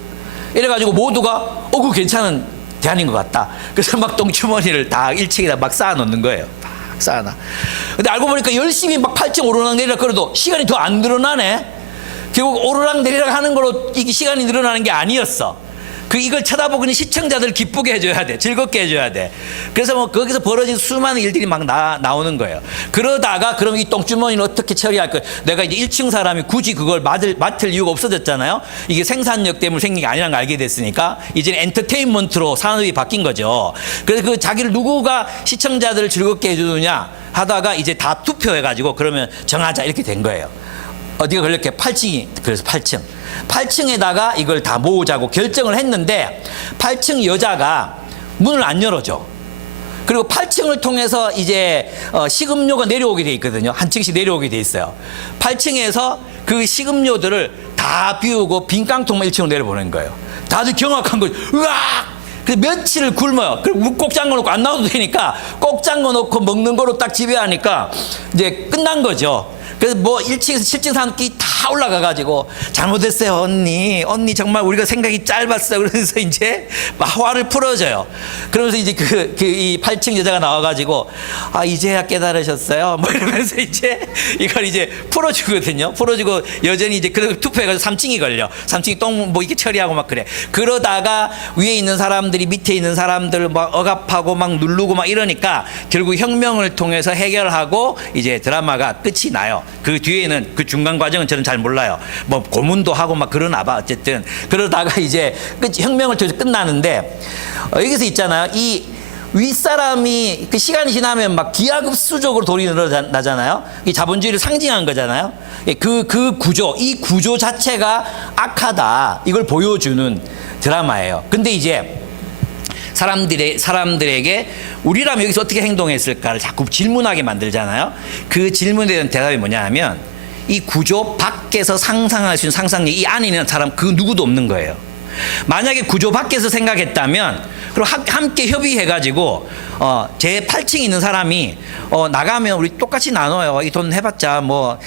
이래가지고 모두가 그거 괜찮은 대안인 것 같다. 그래서 막 똥주머니를 다 1층에다 막 쌓아놓는 거예요. 막 쌓아놔. 근데 알고 보니까 열심히 막 8층 오르락내리락 걸어도 시간이 더 안 늘어나네. 결국 오르락내리락 하는 걸로 이게 시간이 늘어나는 게 아니었어. 이걸 쳐다보고 시청자들을 기쁘게 해줘야 돼. 즐겁게 해줘야 돼. 그래서 뭐 거기서 벌어진 수많은 일들이 막 나오는 거예요. 그러다가 그럼 이 똥주머니는 어떻게 처리할 거야? 내가 이제 1층 사람이 굳이 그걸 맡을 이유가 없어졌잖아요. 이게 생산력 때문에 생긴 게 아니라는 걸 알게 됐으니까 이제는 엔터테인먼트로 산업이 바뀐 거죠. 그래서 그 자기를 누구가 시청자들을 즐겁게 해주느냐 하다가 이제 다 투표해가지고 그러면 정하자 이렇게 된 거예요. 어디가 걸렸게 8층이, 그래서 8층. 8층에다가 이걸 다 모으자고 결정을 했는데 8층 여자가 문을 안 열어줘. 그리고 8층을 통해서 이제 식음료가 내려오게 돼 있거든요. 한 층씩 내려오게 돼 있어요. 8층에서 그 식음료들을 다 비우고 빈 깡통만 1층으로 내려보낸 거예요. 다들 경악한 거죠. 으악! 그래서 며칠을 굶어요. 그리고 문 꼭 잠궈 놓고 안 나와도 되니까 꼭 잠궈 놓고 먹는 거로 딱 지배하니까 이제 끝난 거죠. 그래서 뭐 1층에서 7층 사람끼리 다 올라가가지고 잘못했어요 언니 정말 우리가 생각이 짧았어 그러면서 이제 막 화를 풀어줘요. 그러면서 이제 이 8층 여자가 나와가지고 아 이제야 깨달으셨어요 뭐 이러면서 이제 이걸 이제 풀어주거든요. 풀어주고 여전히 이제 그래서 투표해가지고 3층이 걸려. 3층이 똥 뭐 이렇게 처리하고 막 그래. 그러다가 위에 있는 사람들이 밑에 있는 사람들 막 억압하고 막 누르고 막 이러니까 결국 혁명을 통해서 해결하고 이제 드라마가 끝이 나요. 그 뒤에는 그 중간 과정은 저는 잘 몰라요. 뭐 고문도 하고 막 그러나 봐. 어쨌든 그러다가 이제 혁명을 통해서 끝나는데 여기서 있잖아요. 이 윗사람이 그 시간이 지나면 막 기하급수적으로 돈이 늘어나잖아요. 이 자본주의를 상징한 거잖아요. 그 구조, 이 구조 자체가 악하다. 이걸 보여주는 드라마예요. 근데 이제 사람들에게 우리라면 여기서 어떻게 행동했을까를 자꾸 질문하게 만들잖아요. 그 질문에 대한 대답이 뭐냐 하면 이 구조 밖에서 상상할 수 있는 상상력, 이 안에 있는 사람 그 누구도 없는 거예요. 만약에 구조 밖에서 생각했다면 그리고 함께 협의해가지고 제 8층에 있는 사람이 나가면 우리 똑같이 나눠요. 이 돈 해봤자 뭐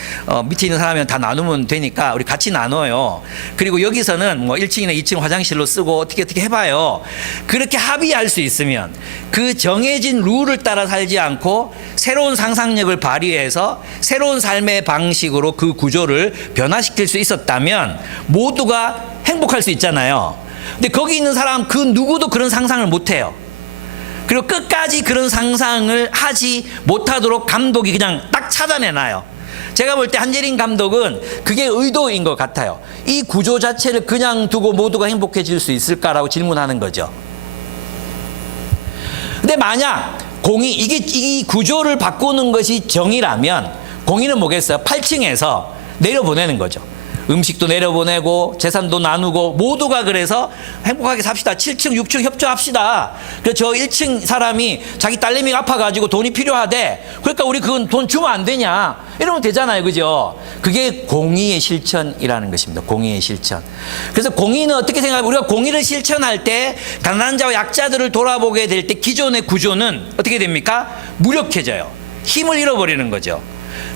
밑에 있는 사람은 다 나누면 되니까 우리 같이 나눠요. 그리고 여기서는 뭐 1층이나 2층 화장실로 쓰고 어떻게 해봐요. 그렇게 합의할 수 있으면 그 정해진 룰을 따라 살지 않고 새로운 상상력을 발휘해서 새로운 삶의 방식으로 그 구조를 변화시킬 수 있었다면 모두가 행복할 수 있잖아요. 근데 거기 있는 사람 그 누구도 그런 상상을 못해요. 그리고 끝까지 그런 상상을 하지 못하도록 감독이 그냥 딱 차단해놔요. 제가 볼 때 한예린 감독은 그게 의도인 것 같아요. 이 구조 자체를 그냥 두고 모두가 행복해질 수 있을까라고 질문하는 거죠. 근데 만약 이 구조를 바꾸는 것이 정의라면 공의는 뭐겠어요? 8층에서 내려보내는 거죠. 음식도 내려보내고 재산도 나누고 모두가 그래서 행복하게 삽시다. 7층 6층 협조합시다. 그래서 저 1층 사람이 자기 딸내미가 아파가지고 돈이 필요하대. 그러니까 우리 그건 돈 주면 안 되냐 이러면 되잖아요. 그죠? 그게 공의의 실천이라는 것입니다. 공의의 실천. 그래서 공의는 어떻게 생각하면 우리가 공의를 실천할 때 가난한 자와 약자들을 돌아보게 될 때 기존의 구조는 어떻게 됩니까? 무력해져요. 힘을 잃어버리는 거죠.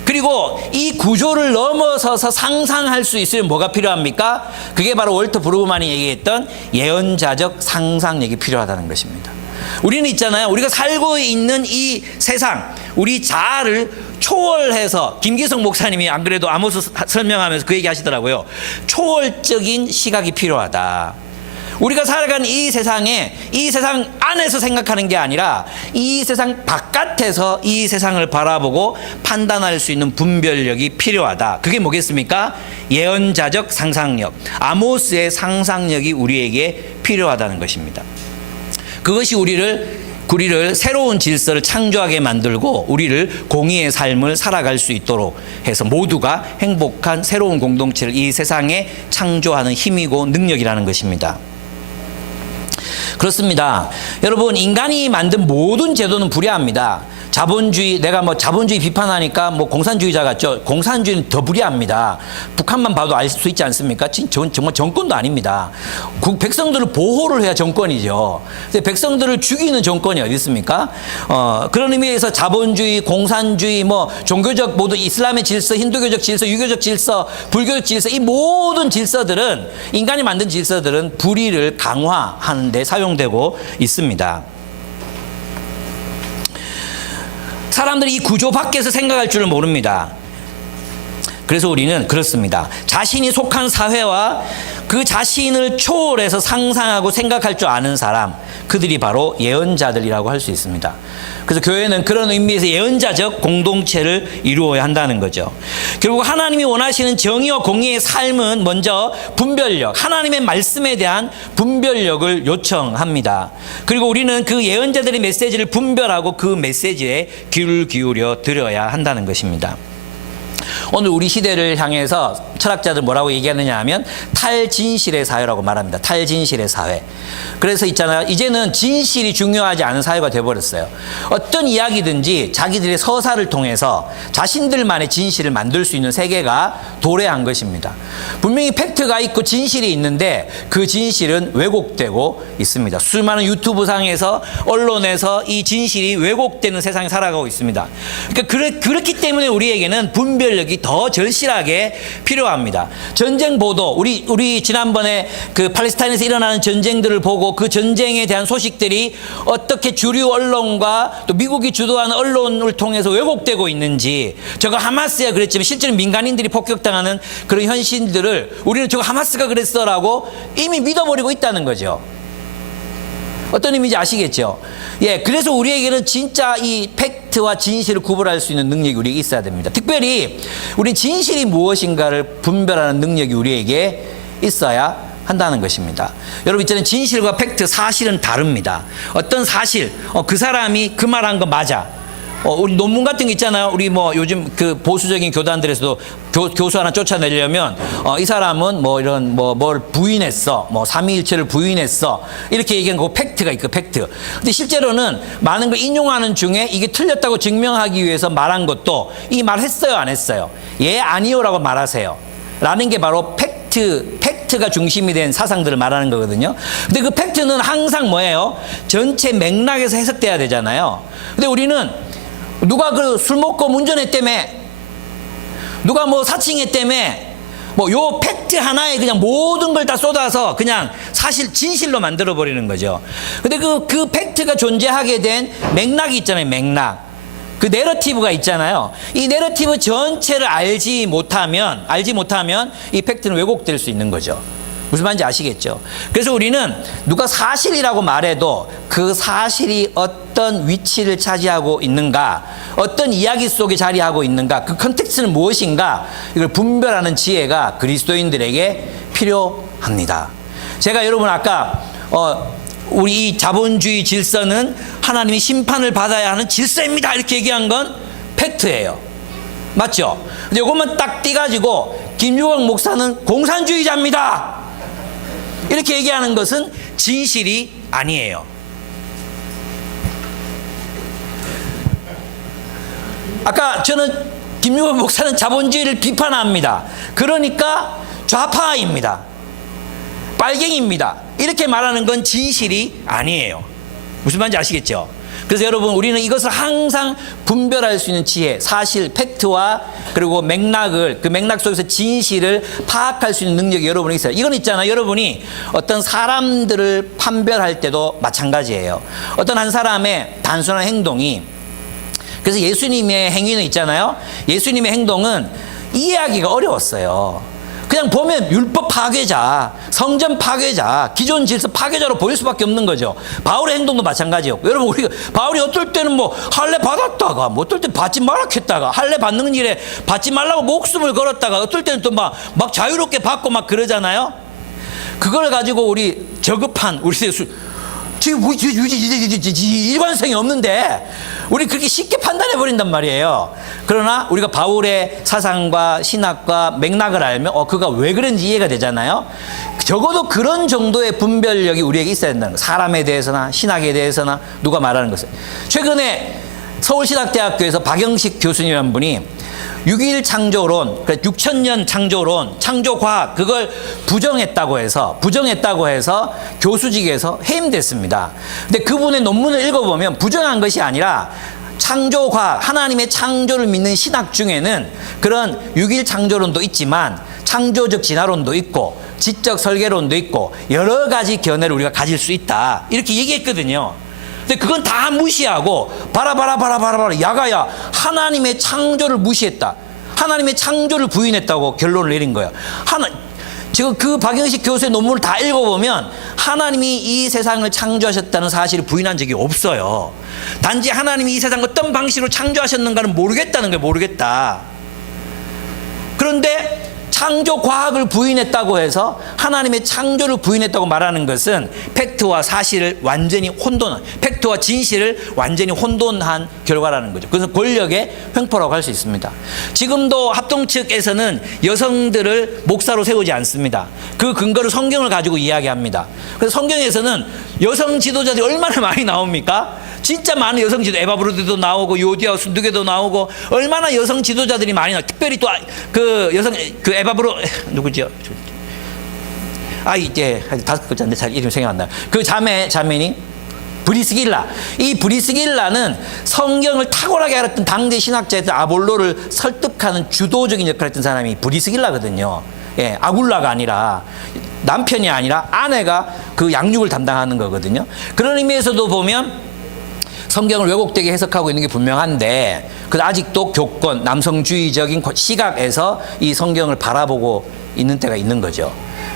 그리고 이 구조를 넘어서서 상상할 수 있으면 뭐가 필요합니까? 그게 바로 월터 브루그만이 얘기했던 예언자적 상상력이 필요하다는 것입니다. 우리는 있잖아요. 우리가 살고 있는 이 세상, 우리 자아를 초월해서 김기성 목사님이 안 그래도 아모스 설명하면서 그 얘기 하시더라고요. 초월적인 시각이 필요하다. 우리가 살아가는 이 세상에 이 세상 안에서 생각하는 게 아니라 이 세상 바깥에서 이 세상을 바라보고 판단할 수 있는 분별력이 필요하다. 그게 뭐겠습니까? 예언자적 상상력. 아모스의 상상력이 우리에게 필요하다는 것입니다. 그것이 우리를 새로운 질서를 창조하게 만들고 우리를 공의의 삶을 살아갈 수 있도록 해서 모두가 행복한 새로운 공동체를 이 세상에 창조하는 힘이고 능력이라는 것입니다. 그렇습니다. 여러분, 인간이 만든 모든 제도는 불의합니다. 자본주의, 내가 뭐 자본주의 비판하니까 뭐 공산주의자 같죠? 공산주의는 더 불의합니다. 북한만 봐도 알 수 있지 않습니까? 정말 정권도 아닙니다. 백성들을 보호를 해야 정권이죠. 근데 백성들을 죽이는 정권이 어디 있습니까? 그런 의미에서 자본주의, 공산주의, 뭐 종교적 모두 이슬람의 질서, 힌두교적 질서, 유교적 질서, 불교적 질서, 이 모든 질서들은 인간이 만든 질서들은 불의를 강화하는 데 사용되고 있습니다. 사람들이 이 구조 밖에서 생각할 줄을 모릅니다. 그래서 우리는 그렇습니다. 자신이 속한 사회와 그 자신을 초월해서 상상하고 생각할 줄 아는 사람, 그들이 바로 예언자들이라고 할 수 있습니다. 그래서 교회는 그런 의미에서 예언자적 공동체를 이루어야 한다는 거죠. 결국 하나님이 원하시는 정의와 공의의 삶은 먼저 분별력, 하나님의 말씀에 대한 분별력을 요청합니다. 그리고 우리는 그 예언자들의 메시지를 분별하고 그 메시지에 귀를 기울여 드려야 한다는 것입니다. 오늘 우리 시대를 향해서 철학자들 뭐라고 얘기하느냐 하면 탈진실의 사회라고 말합니다. 탈진실의 사회. 그래서 있잖아요. 이제는 진실이 중요하지 않은 사회가 되어버렸어요. 어떤 이야기든지 자기들의 서사를 통해서 자신들만의 진실을 만들 수 있는 세계가 도래한 것입니다. 분명히 팩트가 있고 진실이 있는데 그 진실은 왜곡되고 있습니다. 수많은 유튜브 상에서 언론에서 이 진실이 왜곡되는 세상에 살아가고 있습니다. 그러니까 그렇기 때문에 우리에게는 분별력이 더 절실하게 필요합니다. 전쟁 보도, 우리 지난번에 그 팔레스타인에서 일어나는 전쟁들을 보고 그 전쟁에 대한 소식들이 어떻게 주류 언론과 또 미국이 주도하는 언론을 통해서 왜곡되고 있는지, 저거 하마스야 그랬지만 실제로 민간인들이 폭격당하는 그런 현실들을 우리는 저거 하마스가 그랬어라고 이미 믿어버리고 있다는 거죠. 어떤 의미인지 아시겠죠? 예, 그래서 우리에게는 진짜 이 팩트와 진실을 구분할 수 있는 능력이 우리에게 있어야 됩니다. 특별히 우리 진실이 무엇인가를 분별하는 능력이 우리에게 있어야 한다는 것입니다. 여러분 있잖아요. 진실과 팩트, 사실은 다릅니다. 어떤 사실, 그 사람이 그 말한 거 맞아. 우리 논문 같은 거 있잖아요. 우리 뭐 요즘 그 보수적인 교단들에서도 교수 하나 쫓아내려면 이 사람은 뭐 이런 뭘 부인했어, 뭐 삼위일체를 부인했어, 이렇게 얘기하는 그 팩트가 있고 팩트. 근데 실제로는 많은 걸 인용하는 중에 이게 틀렸다고 증명하기 위해서 말한 것도 이 말 했어요, 안 했어요? 예, 아니요라고 말하세요. 라는 게 바로 팩트가 중심이 된 사상들을 말하는 거거든요. 근데 그 팩트는 항상 뭐예요? 전체 맥락에서 해석돼야 되잖아요. 근데 우리는 누가 그 술 먹고 운전했다며, 누가 뭐 사칭했다며, 뭐 요 팩트 하나에 그냥 모든 걸 다 쏟아서 그냥 사실 진실로 만들어 버리는 거죠. 근데 그 팩트가 존재하게 된 맥락이 있잖아요. 맥락. 그 내러티브가 있잖아요. 이 내러티브 전체를 알지 못하면 이 팩트는 왜곡될 수 있는 거죠. 무슨 말인지 아시겠죠? 그래서 우리는 누가 사실이라고 말해도 그 사실이 어떤 위치를 차지하고 있는가, 어떤 이야기 속에 자리하고 있는가, 그 컨텍스트는 무엇인가, 이걸 분별하는 지혜가 그리스도인들에게 필요합니다. 제가 여러분 아까 우리 이 자본주의 질서는 하나님이 심판을 받아야 하는 질서입니다, 이렇게 얘기한 건 팩트예요. 맞죠? 근데 이것만 딱 띄가지고 김유광 목사는 공산주의자입니다, 이렇게 얘기하는 것은 진실이 아니에요. 아까 저는 김유광 목사는 자본주의를 비판합니다, 그러니까 좌파입니다, 빨갱이입니다, 이렇게 말하는 건 진실이 아니에요. 무슨 말인지 아시겠죠? 그래서 여러분 우리는 이것을 항상 분별할 수 있는 지혜, 사실, 팩트와 그리고 맥락을, 그 맥락 속에서 진실을 파악할 수 있는 능력이 여러분에 있어요. 이건 있잖아요. 여러분이 어떤 사람들을 판별할 때도 마찬가지예요. 어떤 한 사람의 단순한 행동이, 그래서 예수님의 행위는 있잖아요. 예수님의 행동은 이해하기가 어려웠어요. 그냥 보면 율법 파괴자, 성전 파괴자, 기존 질서 파괴자로 보일 수밖에 없는 거죠. 바울의 행동도 마찬가지였고, 여러분 우리가 바울이 어떨 때는 뭐 할례 받았다가, 뭐 어떨 때 받지 말았겠다가, 할례 받는 일에 받지 말라고 목숨을 걸었다가, 어떨 때는 또 막 자유롭게 받고 막 그러잖아요. 그걸 가지고 우리 저급한 우리 지금 뭐 일관성이 없는데 우리 그렇게 쉽게 판단해 버린단 말이에요. 그러나 우리가 바울의 사상과 신학과 맥락을 알면 그가 왜 그런지 이해가 되잖아요. 적어도 그런 정도의 분별력이 우리에게 있어야 된다는 거예요. 사람에 대해서나 신학에 대해서나 누가 말하는 것을. 최근에 서울신학대학교에서 박영식 교수님이라는 분이 6.1 창조론, 6000년 창조론, 창조과학, 그걸 부정했다고 해서 교수직에서 해임됐습니다. 근데 그분의 논문을 읽어보면 부정한 것이 아니라 창조과학, 하나님의 창조를 믿는 신학 중에는 그런 6.1 창조론도 있지만 창조적 진화론도 있고 지적 설계론도 있고 여러 가지 견해를 우리가 가질 수 있다, 이렇게 얘기했거든요. 근데 그건 다 무시하고 바라바라 야가야 하나님의 창조를 무시했다, 하나님의 창조를 부인했다고 결론을 내린 거예요. 지금 그 박영식 교수의 논문을 다 읽어보면 하나님이 이 세상을 창조하셨다는 사실을 부인한 적이 없어요. 단지 하나님이 이 세상을 어떤 방식으로 창조하셨는가는 모르겠다는 거예요. 모르겠다. 그런데 창조 과학을 부인했다고 해서 하나님의 창조를 부인했다고 말하는 것은 팩트와 사실을 완전히 팩트와 진실을 완전히 혼돈한 결과라는 거죠. 그래서 권력의 횡포라고 할 수 있습니다. 지금도 합동 측에서는 여성들을 목사로 세우지 않습니다. 그 근거를 성경을 가지고 이야기합니다. 그래서 성경에서는 여성 지도자들이 얼마나 많이 나옵니까? 진짜 많은 여성 지도, 에바브로드도 나오고 요디아 순두개도 나오고 얼마나 여성 지도자들이 많이 나와. 특별히 또 그 여성 그 에바브로 누구죠? 이제 5글자인데 잘 이름 생각 안 나요. 그 자매니 브리스길라. 이 브리스길라는 성경을 탁월하게 알았던 당대 신학자였던 아볼로를 설득하는 주도적인 역할을 했던 사람이 브리스길라거든요. 예, 아굴라가 아니라 남편이 아니라 아내가 그 양육을 담당하는 거거든요. 그런 의미에서도 보면 성경을 왜곡되게 해석하고 있는 게 분명한데 아직도 교권, 남성주의적인 시각에서 이 성경을 바라보고 있는 때가 있는 거죠.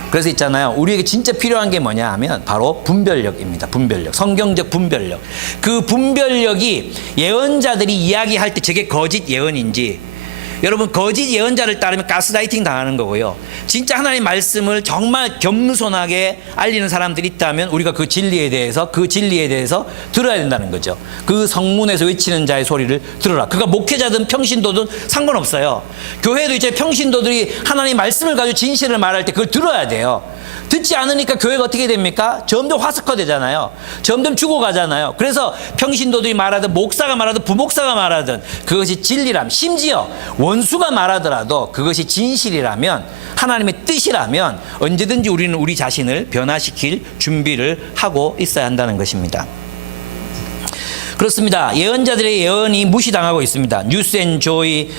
그래서 있잖아요. 우리에게 진짜 필요한 게 뭐냐 하면 바로 분별력입니다. 분별력. 성경적 분별력. 그 분별력이 예언자들이 이야기할 때 저게 거짓 예언인지, 여러분 거짓 예언자를 따르면 가스라이팅 당하는 거고요. 진짜 하나님의 말씀을 정말 겸손하게 알리는 사람들이 있다면 우리가 그 진리에 대해서 들어야 된다는 거죠. 그 성문에서 외치는 자의 소리를 들어라. 그가 목회자든 평신도든 상관없어요. 교회도 이제 평신도들이 하나님의 말씀을 가지고 진실을 말할 때 그걸 들어야 돼요. 듣지 않으니까 교회가 어떻게 됩니까? 점점 화석화되잖아요. 점점 죽어가잖아요. 그래서 평신도들이 말하든 목사가 말하든 부목사가 말하든 그것이 진리라면, 심지어 원수가 말하더라도 그것이 진실이라면, 하나님의 뜻이라면 언제든지 우리는 우리 자신을 변화시킬 준비를 하고 있어야 한다는 것입니다. 그렇습니다. 예언자들의 예언이 무시당하고 있습니다. 뉴스앤조이,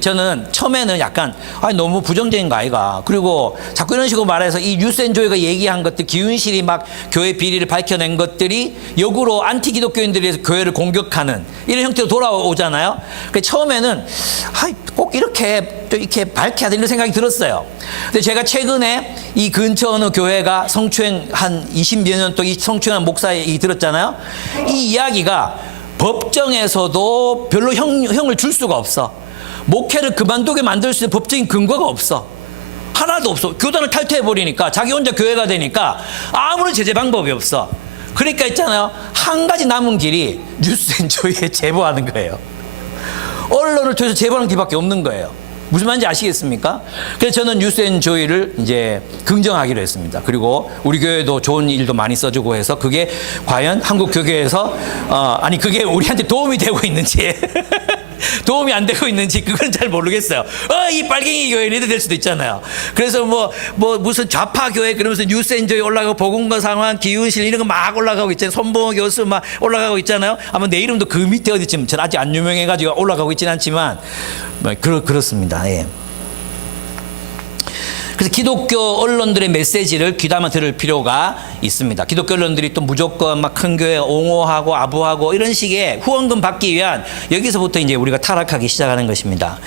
저는 처음에는 약간 너무 부정적인 거 아이가. 그리고 자꾸 이런 식으로 말해서 이 뉴스앤조이가 얘기한 것들, 기윤실이 막 교회 비리를 밝혀낸 것들이 역으로 안티 기독교인들이 교회를 공격하는 이런 형태로 돌아오잖아요. 그래서 처음에는 꼭 이렇게 밝혀야 되는 생각이 들었어요. 근데 제가 최근에 이 근처 어느 교회가 성추행 한 20몇 년 동안 이 성추행한 목사이 들었잖아요. 이 이야기가 법정에서도 별로 형을 줄 수가 없어. 목회를 그만두게 만들 수 있는 법적인 근거가 없어. 하나도 없어. 교단을 탈퇴해버리니까 자기 혼자 교회가 되니까 아무런 제재 방법이 없어. 그러니까 있잖아요. 한 가지 남은 길이 뉴스앤조이에 제보하는 거예요. 언론을 통해서 제보하는 길밖에 없는 거예요. 무슨 말인지 아시겠습니까? 그래서 저는 뉴스앤조이를 이제 긍정하기로 했습니다. 그리고 우리 교회도 좋은 일도 많이 써주고 해서 그게 과연 한국 교회에서 그게 우리한테 도움이 되고 있는지 도움이 안 되고 있는지 그건 잘 모르겠어요. 이 빨갱이 교회 리더 될 수도 있잖아요. 그래서 무슨 좌파 교회 그러면서 뉴스앤조이 올라가고 복음과 상황, 기윤실 이런 거 막 올라가고 있잖아요. 손봉호 교수 막 올라가고 있잖아요. 아마 내 이름도 그 밑에 어디쯤 전 아직 안 유명해가지고 올라가고 있지는 않지만 그렇습니다. 예. 그래서 기독교 언론들의 메시지를 귀담아 들을 필요가 있습니다. 기독교 언론들이 또 무조건 막 큰 교회 옹호하고 아부하고 이런 식의 후원금 받기 위한 여기서부터 이제 우리가 타락하기 시작하는 것입니다.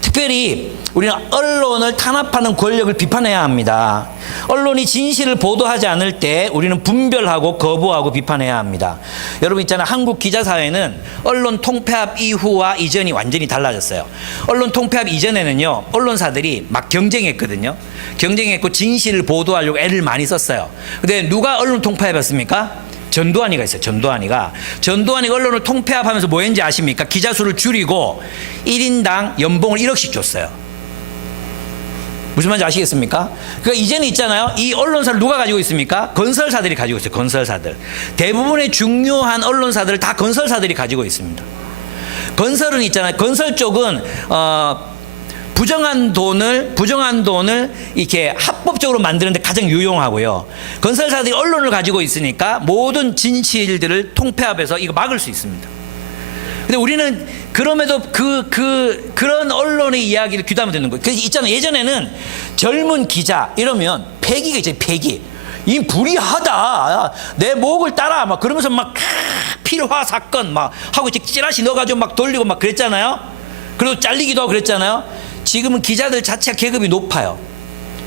특별히 우리는 언론을 탄압하는 권력을 비판해야 합니다. 언론이 진실을 보도하지 않을 때 우리는 분별하고 거부하고 비판해야 합니다. 여러분 있잖아요. 한국 기자사회는 언론 통폐합 이후와 이전이 완전히 달라졌어요. 언론 통폐합 이전에는요, 언론사들이 막 경쟁했거든요. 경쟁했고 진실을 보도하려고 애를 많이 썼어요. 근데 누가 언론 통폐합했습니까? 전두환이가 있어요. 전두환이가 언론을 통폐합하면서 뭐 했는지 아십니까? 기자 수를 줄이고 1인당 연봉을 1억씩 줬어요. 무슨 말인지 아시겠습니까? 그러니까 이제는 있잖아요. 이 언론사를 누가 가지고 있습니까? 건설사들이 가지고 있어요. 건설사들. 대부분의 중요한 언론사들을 다 건설사들이 가지고 있습니다. 건설은 있잖아요. 건설 쪽은 부정한 돈을 이렇게 합법적으로 만드는데 가장 유용하고요. 건설사들이 언론을 가지고 있으니까 모든 진실들을 통폐합해서 이거 막을 수 있습니다. 근데 우리는 그럼에도 그런 언론의 이야기를 귀담아 듣는 거예요. 그래서 있잖아요. 예전에는 젊은 기자 이러면 패기가 있잖아요. 패기. 이 불의하다. 내 목을 따라 막 그러면서 막 필화 사건 막 하고 찌라시 넣어가지고 막 돌리고 막 그랬잖아요. 그리고 잘리기도 하고 그랬잖아요. 지금은 기자들 자체가 계급이 높아요.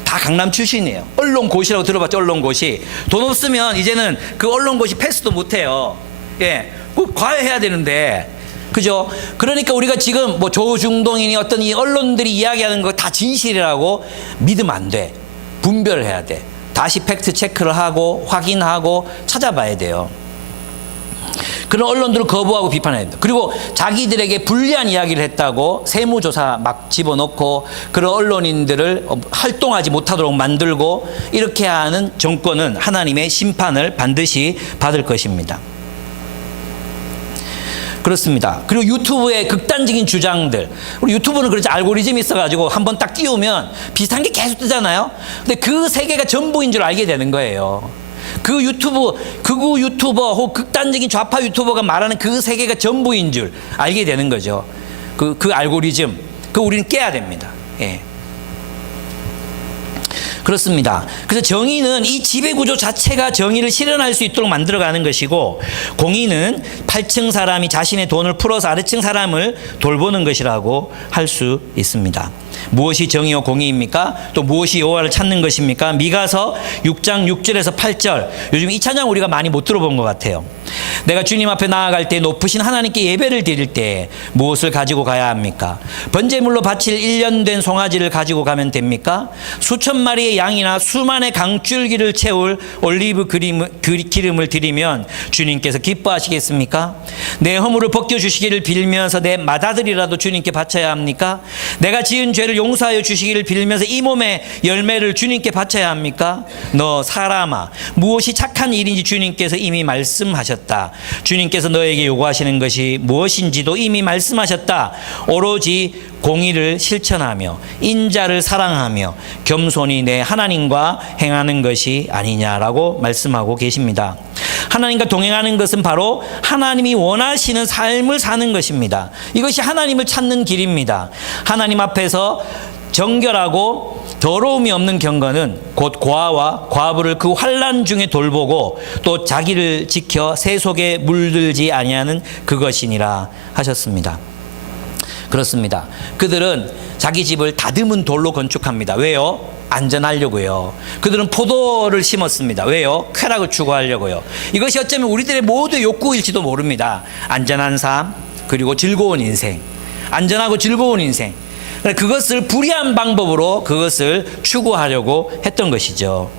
다 강남 출신이에요. 언론고시라고 들어봤죠. 언론고시. 돈 없으면 이제는 그 언론고시 패스도 못해요. 예, 꼭 과외해야 되는데 그죠? 그러니까 우리가 지금 뭐 조중동이니 어떤 이 언론들이 이야기하는 거 다 진실이라고 믿으면 안 돼. 분별을 해야 돼. 다시 팩트 체크를 하고 확인하고 찾아봐야 돼요. 그런 언론들을 거부하고 비판해야 됩니다. 그리고 자기들에게 불리한 이야기를 했다고 세무조사 막 집어넣고 그런 언론인들을 활동하지 못하도록 만들고 이렇게 하는 정권은 하나님의 심판을 반드시 받을 것입니다. 그렇습니다. 그리고 유튜브의 극단적인 주장들. 우리 유튜브는 그렇지 알고리즘이 있어가지고 한번 딱 띄우면 비슷한 게 계속 뜨잖아요. 근데 그 세계가 전부인 줄 알게 되는 거예요. 그 유튜브, 극우 유튜버 혹 극단적인 좌파 유튜버가 말하는 그 세계가 전부인 줄 알게 되는 거죠. 그 알고리즘. 그거 우리는 깨야 됩니다. 예. 그렇습니다. 그래서 정의는 이 지배구조 자체가 정의를 실현할 수 있도록 만들어가는 것이고, 공의는 8층 사람이 자신의 돈을 풀어서 아래층 사람을 돌보는 것이라고 할 수 있습니다. 무엇이 정의와 공의입니까? 또 무엇이 여호와를 찾는 것입니까? 미가서 6장 6절에서 8절. 요즘 이 찬양 우리가 많이 못 들어본 것 같아요. 내가 주님 앞에 나아갈 때 높으신 하나님께 예배를 드릴 때 무엇을 가지고 가야 합니까? 번제물로 바칠 1년 된 송아지를 가지고 가면 됩니까? 수천 마리의 양이나 수만의 강줄기를 채울 올리브 기름을 드리면 주님께서 기뻐하시겠습니까? 내 허물을 벗겨주시기를 빌면서 내 맏아들이라도 주님께 바쳐야 합니까? 내가 지은 죄를 용서하여 주시기를 빌면서 이 몸의 열매를 주님께 바쳐야 합니까? 너 사람아, 무엇이 착한 일인지 주님께서 이미 말씀하셨다. 주님께서 너에게 요구하시는 것이 무엇인지도 이미 말씀하셨다. 오로지 공의를 실천하며 인자를 사랑하며 겸손히 내 하나님과 행하는 것이 아니냐라고 말씀하고 계십니다. 하나님과 동행하는 것은 바로 하나님이 원하시는 삶을 사는 것입니다. 이것이 하나님을 찾는 길입니다. 하나님 앞에서 정결하고 더러움이 없는 경건은 곧 고아와 과부를 그 환난 중에 돌보고 또 자기를 지켜 새 속에 물들지 아니하는 그것이니라 하셨습니다. 그렇습니다. 그들은 자기 집을 다듬은 돌로 건축합니다. 왜요? 안전하려고요. 그들은 포도를 심었습니다. 왜요? 쾌락을 추구하려고요. 이것이 어쩌면 우리들의 모두의 욕구일지도 모릅니다. 안전한 삶, 그리고 즐거운 인생. 안전하고 즐거운 인생. 그것을 불의한 방법으로 그것을 추구하려고 했던 것이죠.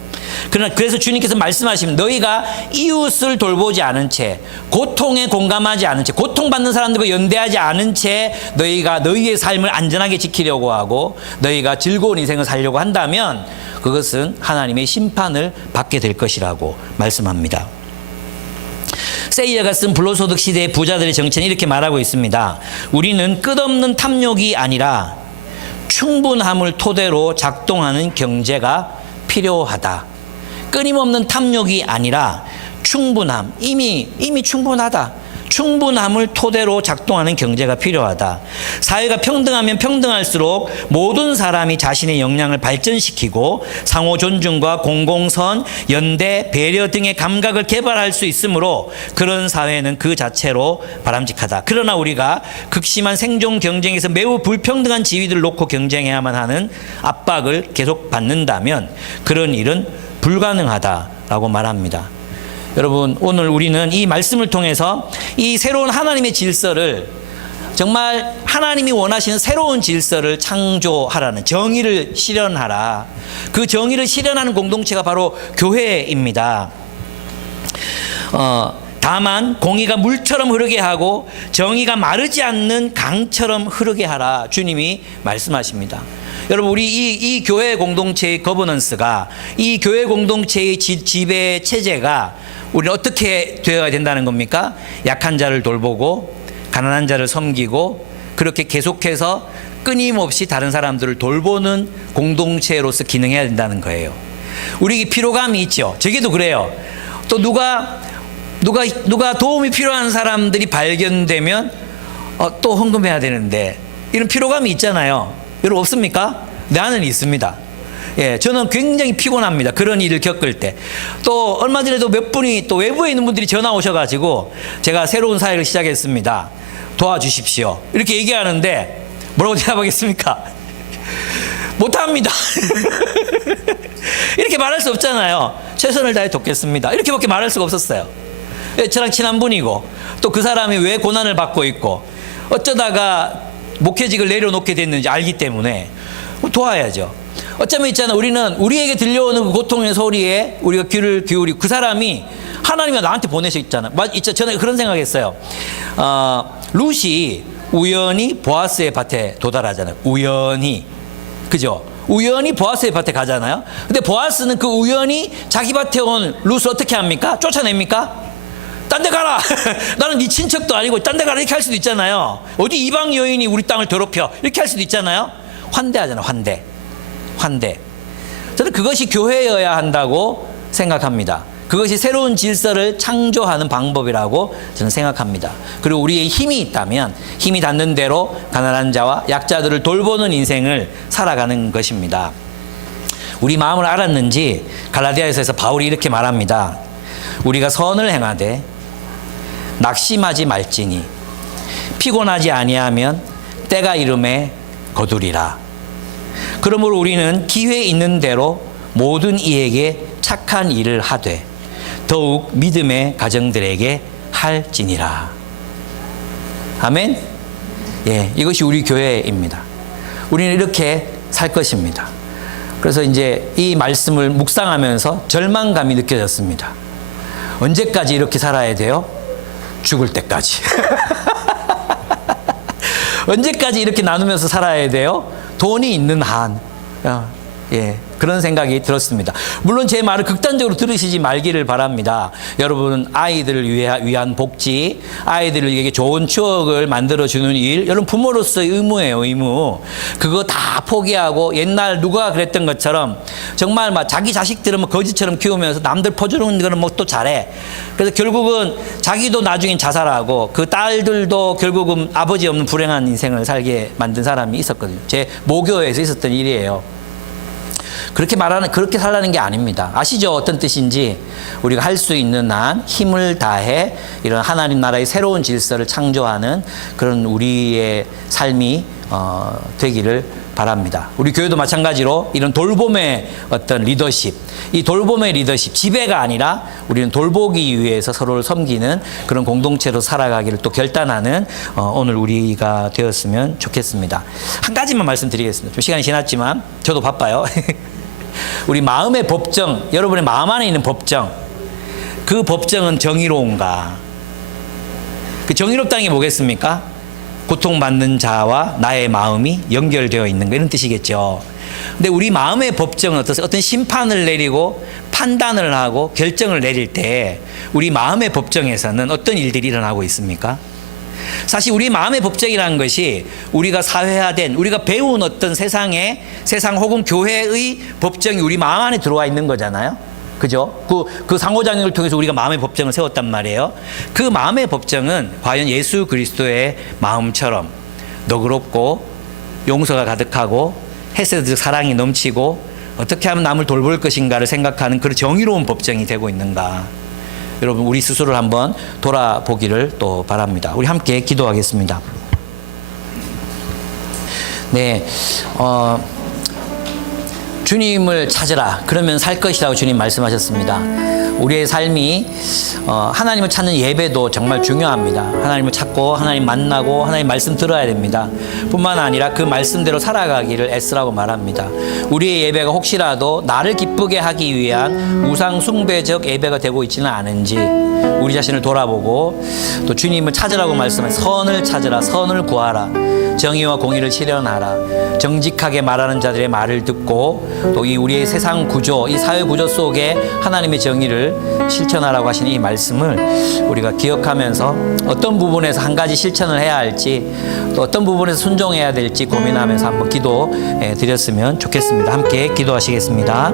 그러나 그래서 주님께서 말씀하시면 너희가 이웃을 돌보지 않은 채, 고통에 공감하지 않은 채, 고통받는 사람들과 연대하지 않은 채 너희가 너희의 삶을 안전하게 지키려고 하고 너희가 즐거운 인생을 살려고 한다면 그것은 하나님의 심판을 받게 될 것이라고 말씀합니다. 세이야가 쓴 불로소득 시대의 부자들의 정체는 이렇게 말하고 있습니다. 우리는 끝없는 탐욕이 아니라 충분함을 토대로 작동하는 경제가 필요하다. 끊임없는 탐욕이 아니라 충분함, 이미 충분하다. 충분함을 토대로 작동하는 경제가 필요하다. 사회가 평등하면 평등할수록 모든 사람이 자신의 역량을 발전시키고 상호 존중과 공공선, 연대, 배려 등의 감각을 개발할 수 있으므로 그런 사회는 그 자체로 바람직하다. 그러나 우리가 극심한 생존 경쟁에서 매우 불평등한 지위들을 놓고 경쟁해야만 하는 압박을 계속 받는다면 그런 일은 불가능하다라고 말합니다. 여러분, 오늘 우리는 이 말씀을 통해서 이 새로운 하나님의 질서를, 정말 하나님이 원하시는 새로운 질서를 창조하라는, 정의를 실현하라. 그 정의를 실현하는 공동체가 바로 교회입니다. 다만 공의가 물처럼 흐르게 하고 정의가 마르지 않는 강처럼 흐르게 하라. 주님이 말씀하십니다. 여러분, 우리 이 교회 공동체의 거버넌스가, 이 교회 공동체의 지배 체제가 우리는 어떻게 되어야 된다는 겁니까? 약한 자를 돌보고 가난한 자를 섬기고 그렇게 계속해서 끊임없이 다른 사람들을 돌보는 공동체로서 기능해야 된다는 거예요. 우리에게 피로감이 있죠. 저기도 그래요. 또 누가 도움이 필요한 사람들이 발견되면 또 헌금해야 되는데, 이런 피로감이 있잖아요. 여러분, 없습니까? 나는 있습니다. 예, 저는 굉장히 피곤합니다. 그런 일을 겪을 때. 또 얼마 전에도 몇 분이 또 외부에 있는 분들이 전화 오셔가지고 제가 새로운 사역을 시작했습니다. 도와주십시오. 이렇게 얘기하는데 뭐라고 대답하겠습니까? 못합니다. 이렇게 말할 수 없잖아요. 최선을 다해 돕겠습니다. 이렇게밖에 말할 수가 없었어요. 저랑 친한 분이고 또 그 사람이 왜 고난을 받고 있고 어쩌다가 목회직을 내려놓게 됐는지 알기 때문에 도와야죠. 어쩌면 있잖아, 우리는 우리에게 들려오는 그 고통의 소리에 우리가 귀를 기울이고 그 사람이 하나님이 나한테 보내셨잖아. 저는 그런 생각했어요. 룻이 우연히 보아스의 밭에 도달하잖아요. 우연히. 그죠? 우연히 보아스의 밭에 가잖아요. 근데 보아스는 그 우연히 자기 밭에 온 룻을 어떻게 합니까? 쫓아냅니까? 딴 데 가라! 나는 네 친척도 아니고 딴 데 가라! 이렇게 할 수도 있잖아요. 어디 이방 여인이 우리 땅을 더럽혀! 이렇게 할 수도 있잖아요. 환대하잖아요. 환대. 저는 그것이 교회여야 한다고 생각합니다. 그것이 새로운 질서를 창조하는 방법이라고 저는 생각합니다. 그리고 우리의 힘이 있다면 힘이 닿는 대로 가난한 자와 약자들을 돌보는 인생을 살아가는 것입니다. 우리 마음을 알았는지 갈라디아서에서 바울이 이렇게 말합니다. 우리가 선을 행하되 낙심하지 말지니 피곤하지 아니하면 때가 이름에 거두리라. 그러므로 우리는 기회 있는 대로 모든 이에게 착한 일을 하되 더욱 믿음의 가정들에게 할지니라. 아멘. 예, 이것이 우리 교회입니다. 우리는 이렇게 살 것입니다. 그래서 이제 이 말씀을 묵상하면서 절망감이 느껴졌습니다. 언제까지 이렇게 살아야 돼요? 죽을 때까지. 언제까지 이렇게 나누면서 살아야 돼요? 돈이 있는 한. 예, 그런 생각이 들었습니다. 물론 제 말을 극단적으로 들으시지 말기를 바랍니다. 여러분, 아이들을 위한 복지, 아이들에게 좋은 추억을 만들어주는 일, 여러분 부모로서의 의무예요. 의무. 그거 다 포기하고 옛날 누가 그랬던 것처럼 정말 막 자기 자식들은 뭐 거지처럼 키우면서 남들 퍼주는 거는 뭐 또 잘해. 그래서 결국은 자기도 나중엔 자살하고 그 딸들도 결국은 아버지 없는 불행한 인생을 살게 만든 사람이 있었거든요. 제 모교에서 있었던 일이에요. 그렇게 살라는 게 아닙니다. 아시죠? 어떤 뜻인지. 우리가 할 수 있는 한 힘을 다해 이런 하나님 나라의 새로운 질서를 창조하는 그런 우리의 삶이 되기를 바랍니다. 우리 교회도 마찬가지로 이런 돌봄의 어떤 리더십, 이 돌봄의 리더십, 지배가 아니라 우리는 돌보기 위해서 서로를 섬기는 그런 공동체로 살아가기를 또 결단하는 오늘 우리가 되었으면 좋겠습니다. 한 가지만 말씀드리겠습니다. 좀 시간이 지났지만 저도 바빠요. 우리 마음의 법정, 여러분의 마음 안에 있는 법정, 그 법정은 정의로운가? 그 정의롭다는 게 뭐겠습니까? 고통받는 자와 나의 마음이 연결되어 있는 거, 이런 뜻이겠죠. 근데 우리 마음의 법정은 어떠세요? 어떤 심판을 내리고 판단을 하고 결정을 내릴 때 우리 마음의 법정에서는 어떤 일들이 일어나고 있습니까? 사실 우리 마음의 법정이라는 것이 우리가 사회화된, 우리가 배운 어떤 세상 혹은 교회의 법정이 우리 마음 안에 들어와 있는 거잖아요. 그죠? 그 상호작용을 통해서 우리가 마음의 법정을 세웠단 말이에요. 그 마음의 법정은 과연 예수 그리스도의 마음처럼 너그럽고 용서가 가득하고 헤세드적 사랑이 넘치고 어떻게 하면 남을 돌볼 것인가를 생각하는 그런 정의로운 법정이 되고 있는가? 여러분, 우리 스스로를 한번 돌아보기를 또 바랍니다. 우리 함께 기도하겠습니다. 네, 주님을 찾으라. 그러면 살 것이라고 주님 말씀하셨습니다. 우리의 삶이 하나님을 찾는 예배도 정말 중요합니다. 하나님을 찾고 하나님 만나고 하나님 말씀 들어야 됩니다. 뿐만 아니라 그 말씀대로 살아가기를 애쓰라고 말합니다. 우리의 예배가 혹시라도 나를 기쁘게 하기 위한 우상 숭배적 예배가 되고 있지는 않은지 우리 자신을 돌아보고 또 주님을 찾으라고 말씀한 선을 찾으라, 선을 구하라, 정의와 공의를 실현하라, 정직하게 말하는 자들의 말을 듣고 또 이 우리의 세상 구조, 이 사회 구조 속에 하나님의 정의를 실천하라고 하시는 이 말씀을 우리가 기억하면서 어떤 부분에서 한 가지 실천을 해야 할지 또 어떤 부분에서 순종해야 될지 고민하면서 한번 기도 드렸으면 좋겠습니다. 함께 기도하시겠습니다.